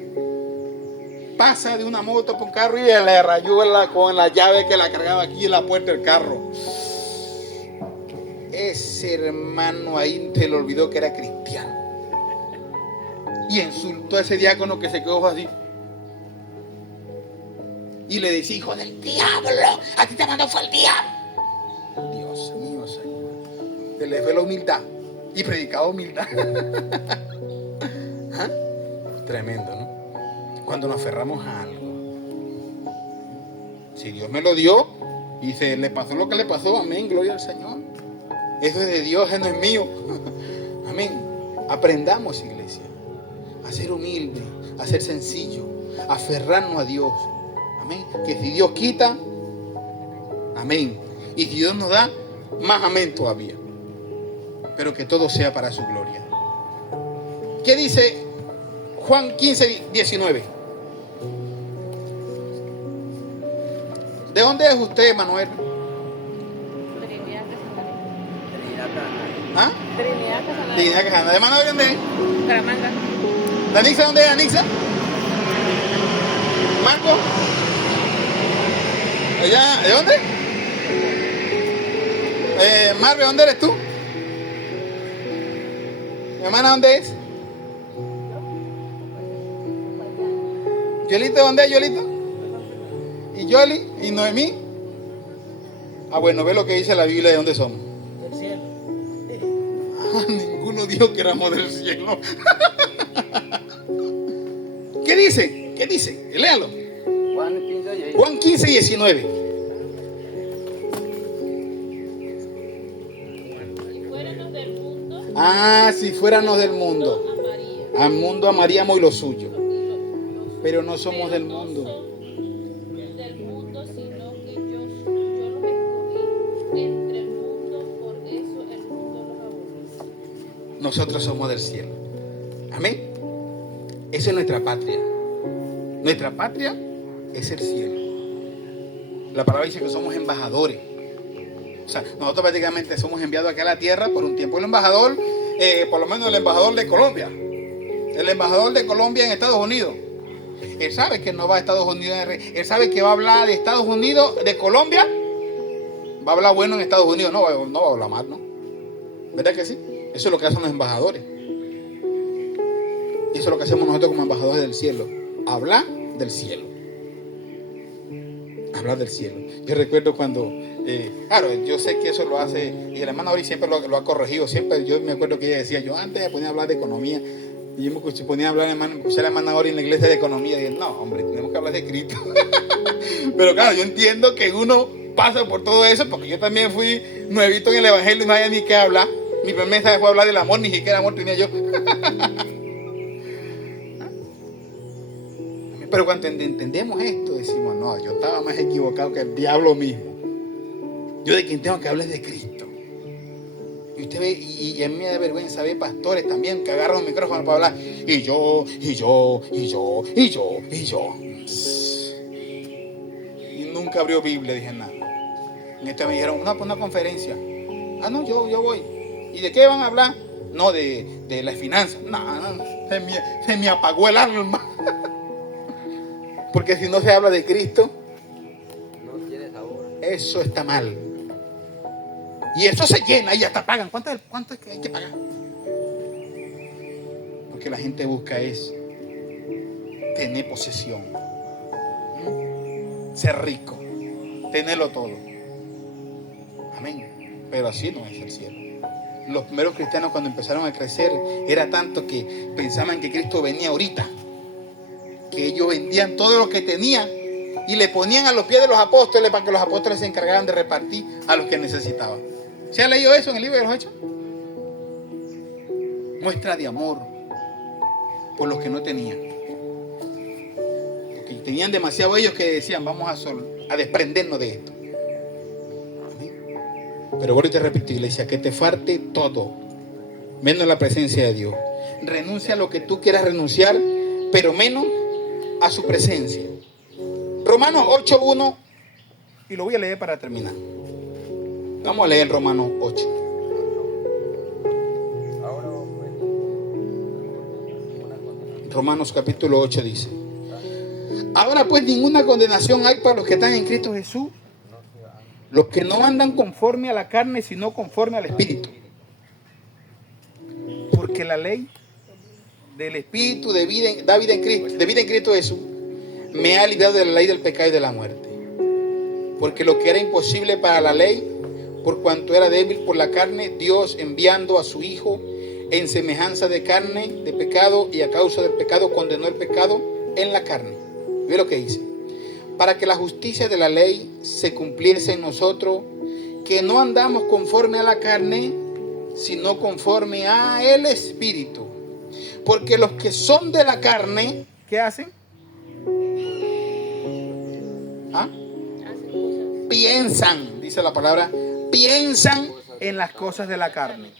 pasa de una moto por un carro y le rayó con la llave que la cargaba aquí en la puerta del carro. Ese hermano ahí se le olvidó que era cristiano. Y insultó a ese diácono que se quedó así. Y le decía: hijo del diablo, a ti te mandó fue el diablo. Dios mío, Señor. Se le fue la humildad. Y predicaba humildad. ¿Ah? Tremendo, ¿no? Cuando nos aferramos a algo. Si Dios me lo dio y se le pasó lo que le pasó, amén, gloria al Señor. Eso es de Dios, eso no es mío. Amén. Aprendamos, iglesia, a ser humilde, a ser sencillo, a aferrarnos a Dios. Amén. Que si Dios quita, Amén. Y Dios nos da más amén todavía. Pero que todo sea para su gloria. ¿Qué dice Juan 15, 19? ¿De dónde es usted, Manuel? Trinidad Casanare. Trinidad Casanare. ¿Ah? Trinidad Casanare. Trinidad Casanare. ¿De Manuel dónde es? Caramanga. ¿Danixa dónde es? ¿Danixa? ¿Marco? ¿Allá? ¿De dónde? Marve, ¿dónde eres tú? ¿Mi hermana dónde es? ¿Yolita dónde es, Yolita? ¿Y Yoli? ¿Y Noemí? Ah, bueno, ve lo que dice la Biblia de dónde somos. Del cielo. Ah, ninguno dijo que éramos del cielo. ¿Qué dice? ¿Qué dice? Léalo. Juan 15, 19. Juan 15, 19. Si fuéramos del mundo, Ah, si fuéramos del mundo, amaría. al mundo amaríamos y lo suyo. Pero no Pero somos del no mundo. son del mundo, sino que yo los escogí entre el mundo, por eso el mundo los aborrece. Nosotros somos del cielo. Amén. Esa es nuestra patria. Nuestra patria es el cielo. La palabra dice que somos embajadores. O sea, nosotros prácticamente somos enviados acá a la tierra por un tiempo. El embajador, por lo menos el embajador de Colombia. El embajador de Colombia en Estados Unidos. Él sabe que no va a Estados Unidos. Él sabe que va a hablar de Estados Unidos, de Colombia. Va a hablar bueno en Estados Unidos. No va a hablar mal, ¿no? ¿Verdad que sí? Eso es lo que hacen los embajadores. Eso es lo que hacemos nosotros como embajadores del cielo. Hablar del cielo. Hablar del cielo. Yo recuerdo cuando, claro, yo sé que eso lo hace, y la hermana Ori siempre lo ha corregido. Siempre yo me acuerdo que ella decía, yo antes me ponía a hablar de economía. Y yo me ponía a hablar, escuché a la hermana Ori en la iglesia de economía. Y dije, no, hombre, tenemos que hablar de Cristo. Pero claro, yo entiendo que uno pasa por todo eso, porque yo también fui nuevito en el evangelio y no había ni qué hablar. Mi primer mensaje fue hablar del amor, ni siquiera amor tenía yo. Pero cuando entendemos esto, decimos, no, yo estaba más equivocado que el diablo mismo. Yo de quien tengo que hablar es de Cristo. Y usted ve, y a mí me da vergüenza ver pastores también que agarran un micrófono para hablar. Y yo. Y nunca abrió Biblia, dije nada. Y entonces me dijeron, no, pues una conferencia. Ah, no, yo voy. ¿Y de qué van a hablar? No, de las finanzas. No, se me apagó el alma. Porque si no se habla de Cristo, No tiene sabor. eso está mal. Y eso se llena y hasta pagan. ¿Cuánto es que hay que pagar? Porque la gente busca es tener posesión, ser rico, tenerlo todo. Amén. Pero así no es el cielo. Los primeros cristianos cuando empezaron a crecer era tanto que pensaban que Cristo venía ahorita, que ellos vendían todo lo que tenían y le ponían a los pies de los apóstoles para que los apóstoles se encargaran de repartir a los que necesitaban. ¿Se ha leído eso en el libro de los Hechos? Muestra de amor por los que no tenían. Porque tenían demasiado ellos que decían, vamos a desprendernos de esto. Amén. Pero vuelvo y te repito, iglesia, que te falte todo, menos la presencia de Dios. Renuncia a lo que tú quieras renunciar, pero menos a su presencia. Romanos 8:1, y lo voy a leer para terminar. Vamos a leer Romanos 8. Ahora pues, Romanos capítulo 8 dice: ahora pues ninguna condenación hay para los que están en Cristo Jesús, los que no andan conforme a la carne, sino conforme al Espíritu. Porque la ley del Espíritu de vida en Cristo Jesús me ha librado de la ley del pecado y de la muerte. Porque lo que era imposible para la ley, por cuanto era débil por la carne, Dios enviando a su Hijo en semejanza de carne, de pecado, y a causa del pecado condenó el pecado en la carne. Ve lo que dice: para que la justicia de la ley se cumpliese en nosotros, que no andamos conforme a la carne, sino conforme a el Espíritu. Porque los que son de la carne, ¿qué hacen? ¿Ah? piensan, dice la palabra, piensan en las cosas de la carne.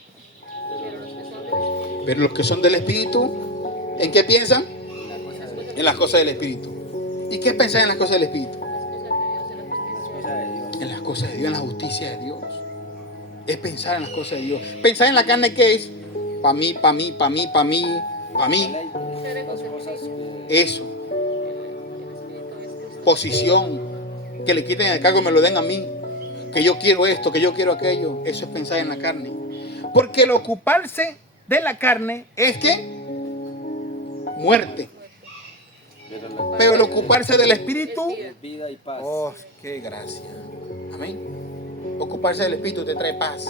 Pero los que son del Espíritu, ¿en qué piensan? En las cosas del Espíritu. ¿Y qué piensan en las cosas del Espíritu? En las cosas de Dios, en la justicia de Dios. Es pensar en las cosas de Dios. Pensar en la carne, ¿qué es? Para mí, para mí, para mí, para mí, para mí. Eso. Posición. Que le quiten el cargo y me lo den a mí. Que yo quiero esto, que yo quiero aquello. Eso es pensar en la carne. Porque el ocuparse de la carne es que muerte. Pero el ocuparse del Espíritu, vida y paz. oh, qué gracia. Amén. Ocuparse del Espíritu te trae paz.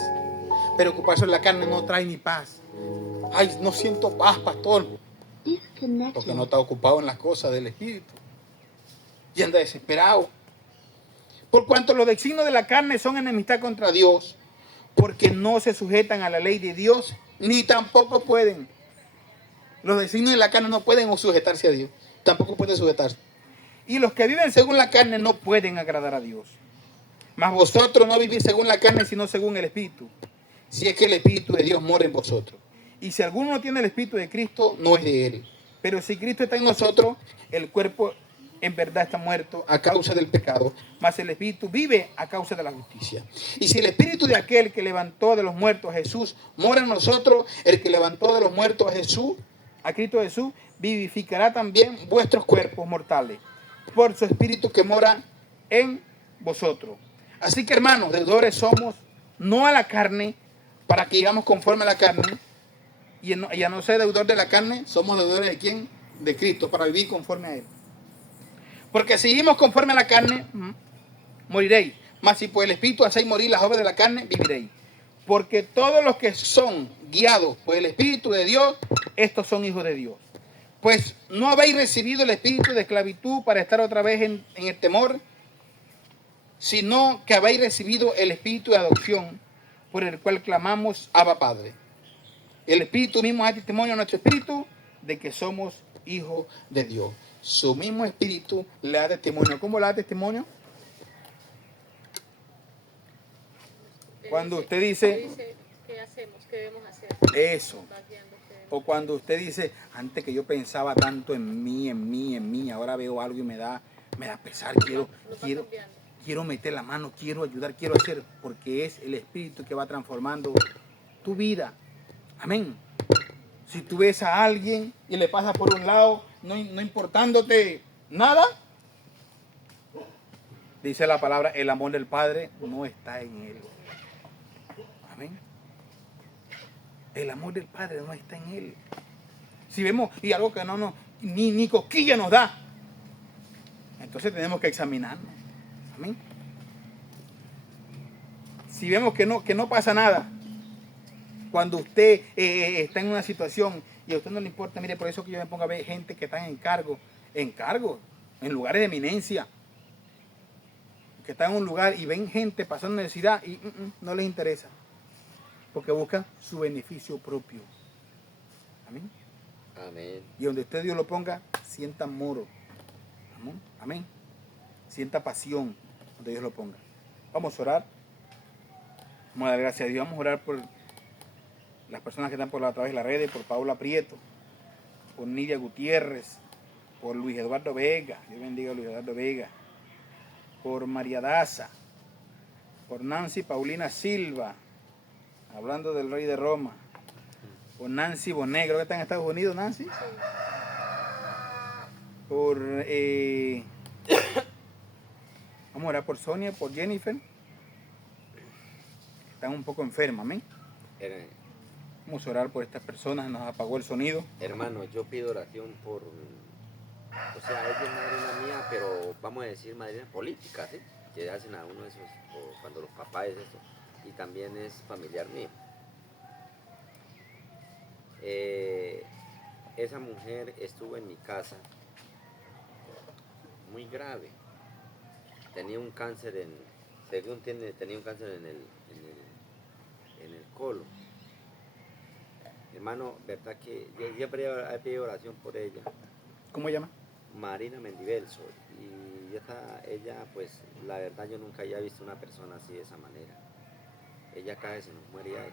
Pero ocuparse de la carne no trae ni paz. Ay, no siento paz, pastor. Porque no está ocupado en las cosas del Espíritu. Y anda desesperado. Por cuanto los designios de la carne son enemistad contra Dios, porque no se sujetan a la ley de Dios, ni tampoco pueden. Los designios de la carne no pueden sujetarse a Dios. Tampoco pueden sujetarse. Y los que viven según la carne no pueden agradar a Dios. Mas vosotros no vivís según la carne, sino según el Espíritu. Si es que el Espíritu de Dios mora en vosotros. Y si alguno no tiene el Espíritu de Cristo, no es de él. Pero si Cristo está en nosotros, el cuerpo en verdad está muerto a causa del pecado, mas el Espíritu vive a causa de la justicia. Y si el Espíritu de aquel que levantó de los muertos a Jesús mora en nosotros, el que levantó de los muertos a Jesús, a Cristo Jesús, vivificará también vuestros cuerpos mortales por su Espíritu que mora en vosotros. Así que, hermanos, deudores somos, no a la carne, para que vivamos conforme a la carne, y a no ser deudor de la carne, somos deudores de ¿quién? De Cristo, para vivir conforme a Él. Porque si vivimos conforme a la carne, moriréis. Mas si por el Espíritu hacéis morir las obras de la carne, viviréis. Porque todos los que son guiados por el Espíritu de Dios, estos son hijos de Dios. Pues no habéis recibido el espíritu de esclavitud para estar otra vez en el temor, sino que habéis recibido el espíritu de adopción, por el cual clamamos Abba Padre. El Espíritu mismo da testimonio a nuestro espíritu de que somos hijos de Dios. Su mismo espíritu le da testimonio. ¿Cómo le da testimonio? Cuando usted dice, ¿qué hacemos? ¿Qué debemos hacer? Eso. O cuando usted dice, antes que yo pensaba tanto en mí, ahora veo algo y me da pesar, quiero meter la mano, quiero ayudar, quiero hacer, porque es el Espíritu que va transformando tu vida. Amén. Si tú ves a alguien y le pasas por un lado, no importándote nada, dice la palabra, el amor del Padre no está en él. Amén. El amor del Padre no está en él. Si vemos y algo que ni cosquilla nos da, entonces tenemos que examinarnos. Amén. Si vemos que no pasa nada, cuando usted está en una situación y a usted no le importa, mire, por eso que yo me pongo a ver gente que está en cargo, en lugares de eminencia, que están en un lugar y ven gente pasando necesidad y no les interesa, porque buscan su beneficio propio. Amén. Amén. Y donde usted Dios lo ponga, sienta amor. Amén. Amén. Sienta pasión donde Dios lo ponga. Vamos a orar. Vamos a dar gracias a Dios. Vamos a orar por las personas que están a través de las redes, por Paula Prieto, por Nidia Gutiérrez, por Luis Eduardo Vega. Dios bendiga a Luis Eduardo Vega. Por María Daza, por Nancy Paulina Silva, hablando del rey de Roma, por Nancy Bonegro, que está en Estados Unidos, Nancy. Por vamos a orar por Sonia, por Jennifer, que están un poco enfermas, amén. Vamos a orar por estas personas, nos apagó el sonido. Hermano, yo pido oración por, o sea, ella es madrina mía, pero vamos a decir madrina política, ¿sí? Que hacen a uno de esos, o cuando los papás es eso, y también es familiar mío. Esa mujer estuvo en mi casa muy grave. Tenía un cáncer tenía un cáncer en el colon. Hermano, verdad que yo siempre he pedido oración por ella. ¿Cómo se llama? Marina Mendivelso. Y ella, pues, la verdad yo nunca había visto una persona así de esa manera. Ella casi se nos muere ahí.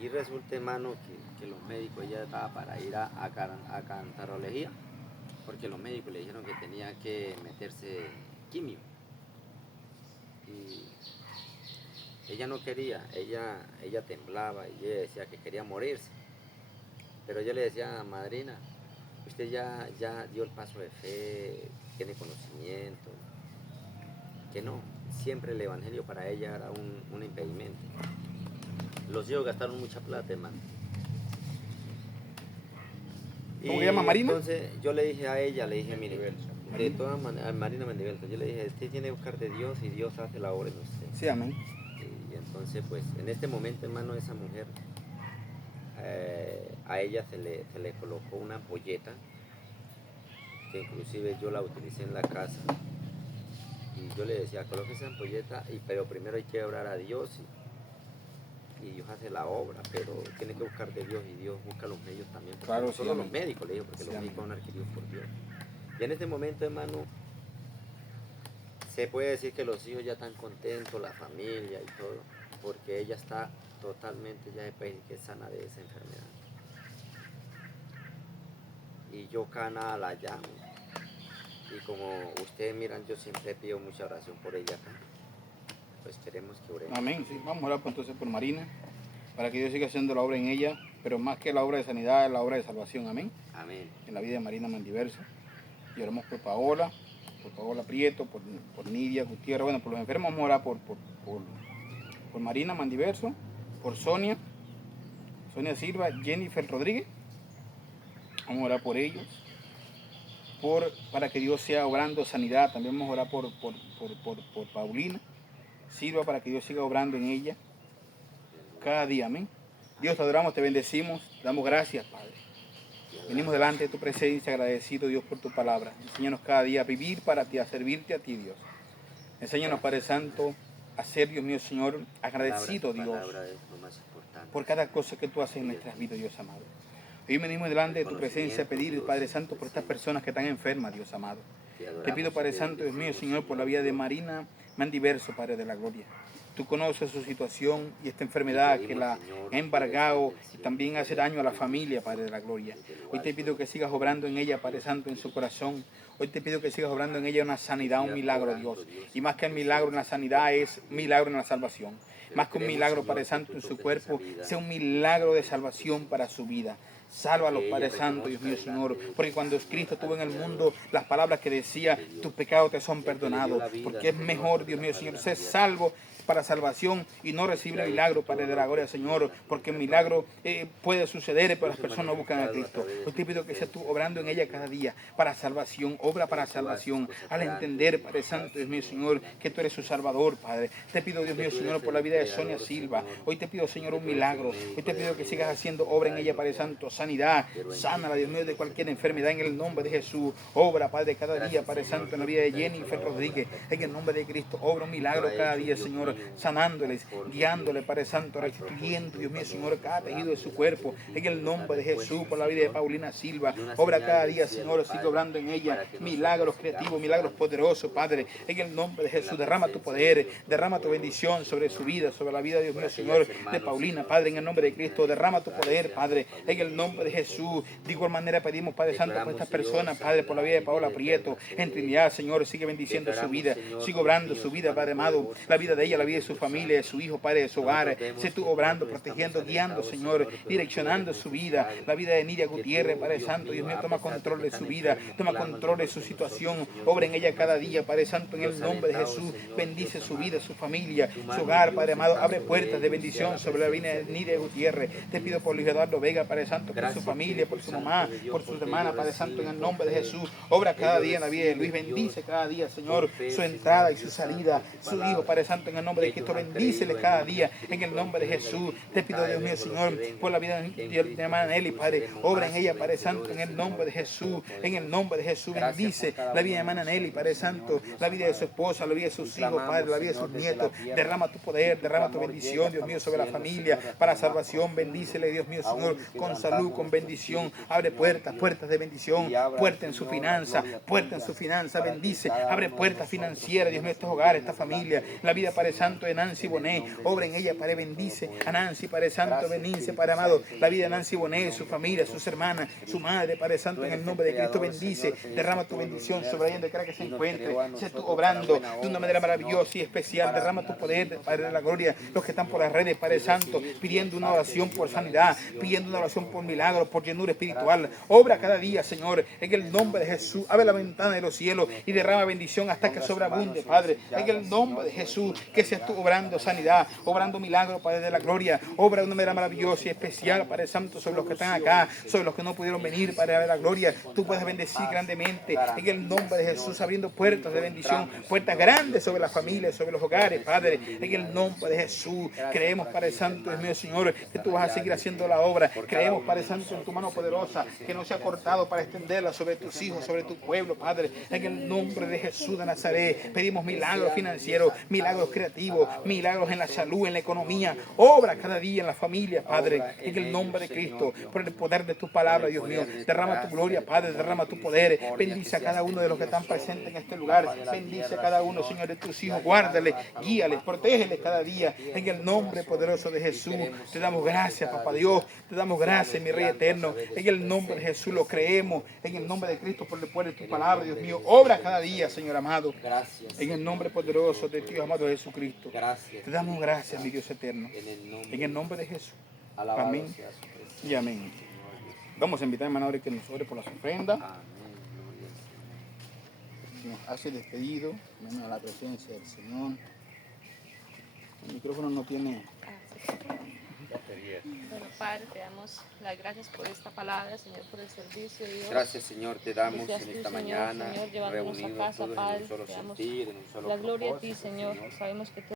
Y resulta, hermano, que los médicos, ella estaba para ir a cantarología, porque los médicos le dijeron que tenía que meterse quimio. Y ella no quería, ella temblaba y ella decía que quería morirse. Pero yo le decía, madrina, usted ya dio el paso de fe, tiene conocimiento, que no, siempre el evangelio para ella era un impedimento. Los hijos gastaron mucha plata, hermano. ¿Cómo se llama, Marina? Entonces yo le dije a ella, le dije, mire, de todas maneras, Marina Mendivelto, yo le dije, usted tiene que buscar de Dios y Dios hace la obra en usted. Sí, amén. Y entonces, pues, en este momento, hermano, esa mujer, a ella se le colocó una ampolleta, que inclusive yo la utilicé en la casa. Y yo le decía, coloque esa ampolleta, pero primero hay que orar a Dios y Dios hace la obra, pero tiene que buscar de Dios y Dios busca los medios también. Claro, no sí, solo amén. los médicos, le digo, porque Sí, los amén. médicos son adquiridos por Dios. Y en este momento, hermano, se puede decir que los hijos ya están contentos, la familia y todo, porque ella está totalmente, ya se puede decir que es sana de esa enfermedad. Y yo cada nada la llamo. Y como ustedes miran, yo siempre pido mucha oración por ella acá. Pues queremos que oremos. Amén, sí. Vamos a orar entonces por Marina, para que Dios siga haciendo la obra en ella, pero más que la obra de sanidad, la obra de salvación, amén, Amén. en la vida de Marina Mendivelso. Y oramos por Paola Prieto, por Nidia Gutiérrez, bueno, por los enfermos vamos a orar por Marina Mendivelso, por Sonia Silva, Jennifer Rodríguez, vamos a orar por ellos, para que Dios sea obrando sanidad, también vamos a orar por Paulina Silva, para que Dios siga obrando en ella cada día, amén. Dios, te adoramos, te bendecimos, te damos gracias, Padre. Venimos delante de tu presencia, agradecido, Dios, por tu palabra. Enséñanos cada día a vivir para ti, a servirte a ti, Dios. Enséñanos, Padre Santo, a ser, Dios mío, Señor, agradecido, Dios, Palabra es lo más importante. por cada cosa que tú haces en nuestras vidas, Dios amado. Hoy venimos delante de tu presencia a pedir, Padre Santo, por estas personas que están enfermas, Dios amado. Te pido, Padre Santo, Dios mío, Señor, por la vida de Marina Mendivelso, Padre de la Gloria. Tú conoces su situación y esta enfermedad que la ha embargado y también hace daño a la familia, Padre de la Gloria. Hoy te pido que sigas obrando en ella, Padre Santo, en su corazón. Hoy te pido que sigas obrando en ella una sanidad, un milagro, Dios. Y más que el milagro en la sanidad es milagro en la salvación. Más que un milagro, Padre Santo, en su cuerpo, sea un milagro de salvación para su vida. Sálvalos, Padre Santo, Dios mío, Señor. Porque cuando Cristo estuvo en el mundo, las palabras que decía, tus pecados te son perdonados. Porque es mejor, Dios mío, Señor, ser salvo para salvación y no recibir el milagro, Padre de la Gloria, Señor, porque el milagro puede suceder, pero las personas no buscan a Cristo. Hoy te pido que seas tú obrando en ella cada día para salvación, obra para salvación, al entender, Padre Santo, Dios mío, Señor, que tú eres su Salvador, Padre. Te pido, Dios mío, Señor, por la vida de Sonia Silva. Hoy te pido, Señor, un milagro. Hoy te pido que sigas haciendo obra en ella, Padre Santo, sanidad, sánala, Dios mío, de cualquier enfermedad en el nombre de Jesús. Obra, Padre, cada día, Padre Santo, en la vida de Jennifer Rodríguez, en el nombre de Cristo. Obra un milagro cada día, Señor, sanándoles, guiándoles, Padre Santo, restituyendo, Dios mío, Señor, cada tejido de su cuerpo, en el nombre de Jesús, por la vida de Paulina Silva. Obra cada día, Señor, sigue obrando en ella milagros creativos, milagros poderosos, Padre, en el nombre de Jesús. Derrama tu poder, derrama tu bendición sobre su vida, sobre la vida, Dios mío, Señor, de Paulina, Padre, en el nombre de Cristo. Derrama tu poder, Padre, en el nombre de Jesús. De igual manera pedimos, Padre Santo, por estas personas, Padre, por la vida de Paola Prieto, en Trinidad, Señor, sigue bendiciendo su vida, sigue obrando su vida, Padre amado, la vida de ella, la vida de su familia, de su hijo, Padre, de su hogar. Sé tú obrando, protegiendo, guiando, Señor, direccionando su vida, la vida de Nidia Gutiérrez, Padre Santo, Dios mío, toma control de su vida, toma control de su situación, obra en ella cada día, Padre Santo, en el nombre de Jesús. Bendice su vida, su familia, su hogar, Padre amado, abre puertas de bendición sobre la vida de Nidia Gutiérrez. Te pido por Luis Eduardo Vega, Padre Santo, por su familia, por su mamá, por sus hermanas, Padre Santo, en el nombre de Jesús. Obra cada día en la vida de Luis, bendice cada día, Señor, su entrada y su salida, su hijo, Padre Santo, en el nombre nombre de Cristo, bendíceles cada día, en el nombre de Jesús. Te pido, Dios mío, Señor, por la vida de hermana Nelly, Padre, obra en ella, Padre Santo, en el nombre de Jesús, en el nombre de Jesús, bendice la vida de hermana Nelly, Padre Santo, la vida de su esposa, la vida de sus hijos, Padre, la vida de sus nietos, derrama tu poder, derrama tu bendición, Dios mío, sobre la familia, para salvación, bendícele, Dios mío, Señor, con salud, con bendición, abre puertas de bendición, puertas en su finanza, bendice, abre puertas financieras, Dios mío, estos hogares, esta familia, la vida, Padre Santo, de Nancy Bonet, obra en ella, Padre, bendice a Nancy, Padre Santo, bendice, Padre amado, la vida de Nancy Bonet, su familia, sus hermanas, su madre, Padre Santo, en el nombre de Cristo, bendice, derrama tu bendición sobre ella donde quiera que se encuentre, sé tú obrando de una manera maravillosa y especial, derrama tu poder, Padre de la gloria, los que están por las redes, Padre Santo, pidiendo una oración por sanidad, pidiendo una oración por milagro, por llenura espiritual, obra cada día, Señor, en el nombre de Jesús, abre la ventana de los cielos y derrama bendición hasta que sobreabunde, Padre, en el nombre de Jesús, que seas tú obrando sanidad, obrando milagro, Padre de la gloria, obra de una manera maravillosa y especial, Padre Santo, sobre los que están acá, sobre los que no pudieron venir, Padre de la gloria, tú puedes bendecir grandemente, en el nombre de Jesús, abriendo puertas de bendición, puertas grandes sobre las familias, sobre los hogares, Padre, en el nombre de Jesús, creemos, Padre Santo, Dios mío, Señor, que tú vas a seguir haciendo la obra, creemos, Padre Santo, en tu mano poderosa, que no se ha cortado para extenderla sobre tus hijos, sobre tu pueblo, Padre, en el nombre de Jesús de Nazaret, pedimos milagros financieros, milagros creativos, milagros en la salud, en la economía, obra cada día en la familia, Padre, en el nombre de Cristo, por el poder de tu palabra, Dios mío, derrama tu gloria, Padre, derrama tu poder, bendice a cada uno de los que están presentes en este lugar, bendice a cada uno, Señor, de tus hijos, guárdale, guíales, protégeles cada día, en el nombre poderoso de Jesús, te damos gracias, Papá Dios, te damos gracias, mi Rey eterno, en el nombre de Jesús lo creemos, en el nombre de Cristo, por el poder de tu palabra, Dios mío, obra cada día, Señor amado, en el nombre poderoso de Dios amado Jesucristo, te damos gracias, mi Dios eterno, en el nombre de Jesús, amén y amén. Vamos a invitar a hermano que nos ore por las ofrendas. Nos hace despedido, a la presencia del Señor. El micrófono no tiene. Bueno, Padre, te damos las gracias por esta palabra, Señor, por el servicio, Dios. Gracias, Señor, te damos Gracias en tú, esta Señor, mañana, Señor, llevándonos a reunidos casa, todos en Padre, un solo te damos sentir, en un solo la gloria a ti, propósito, Señor. Sabemos que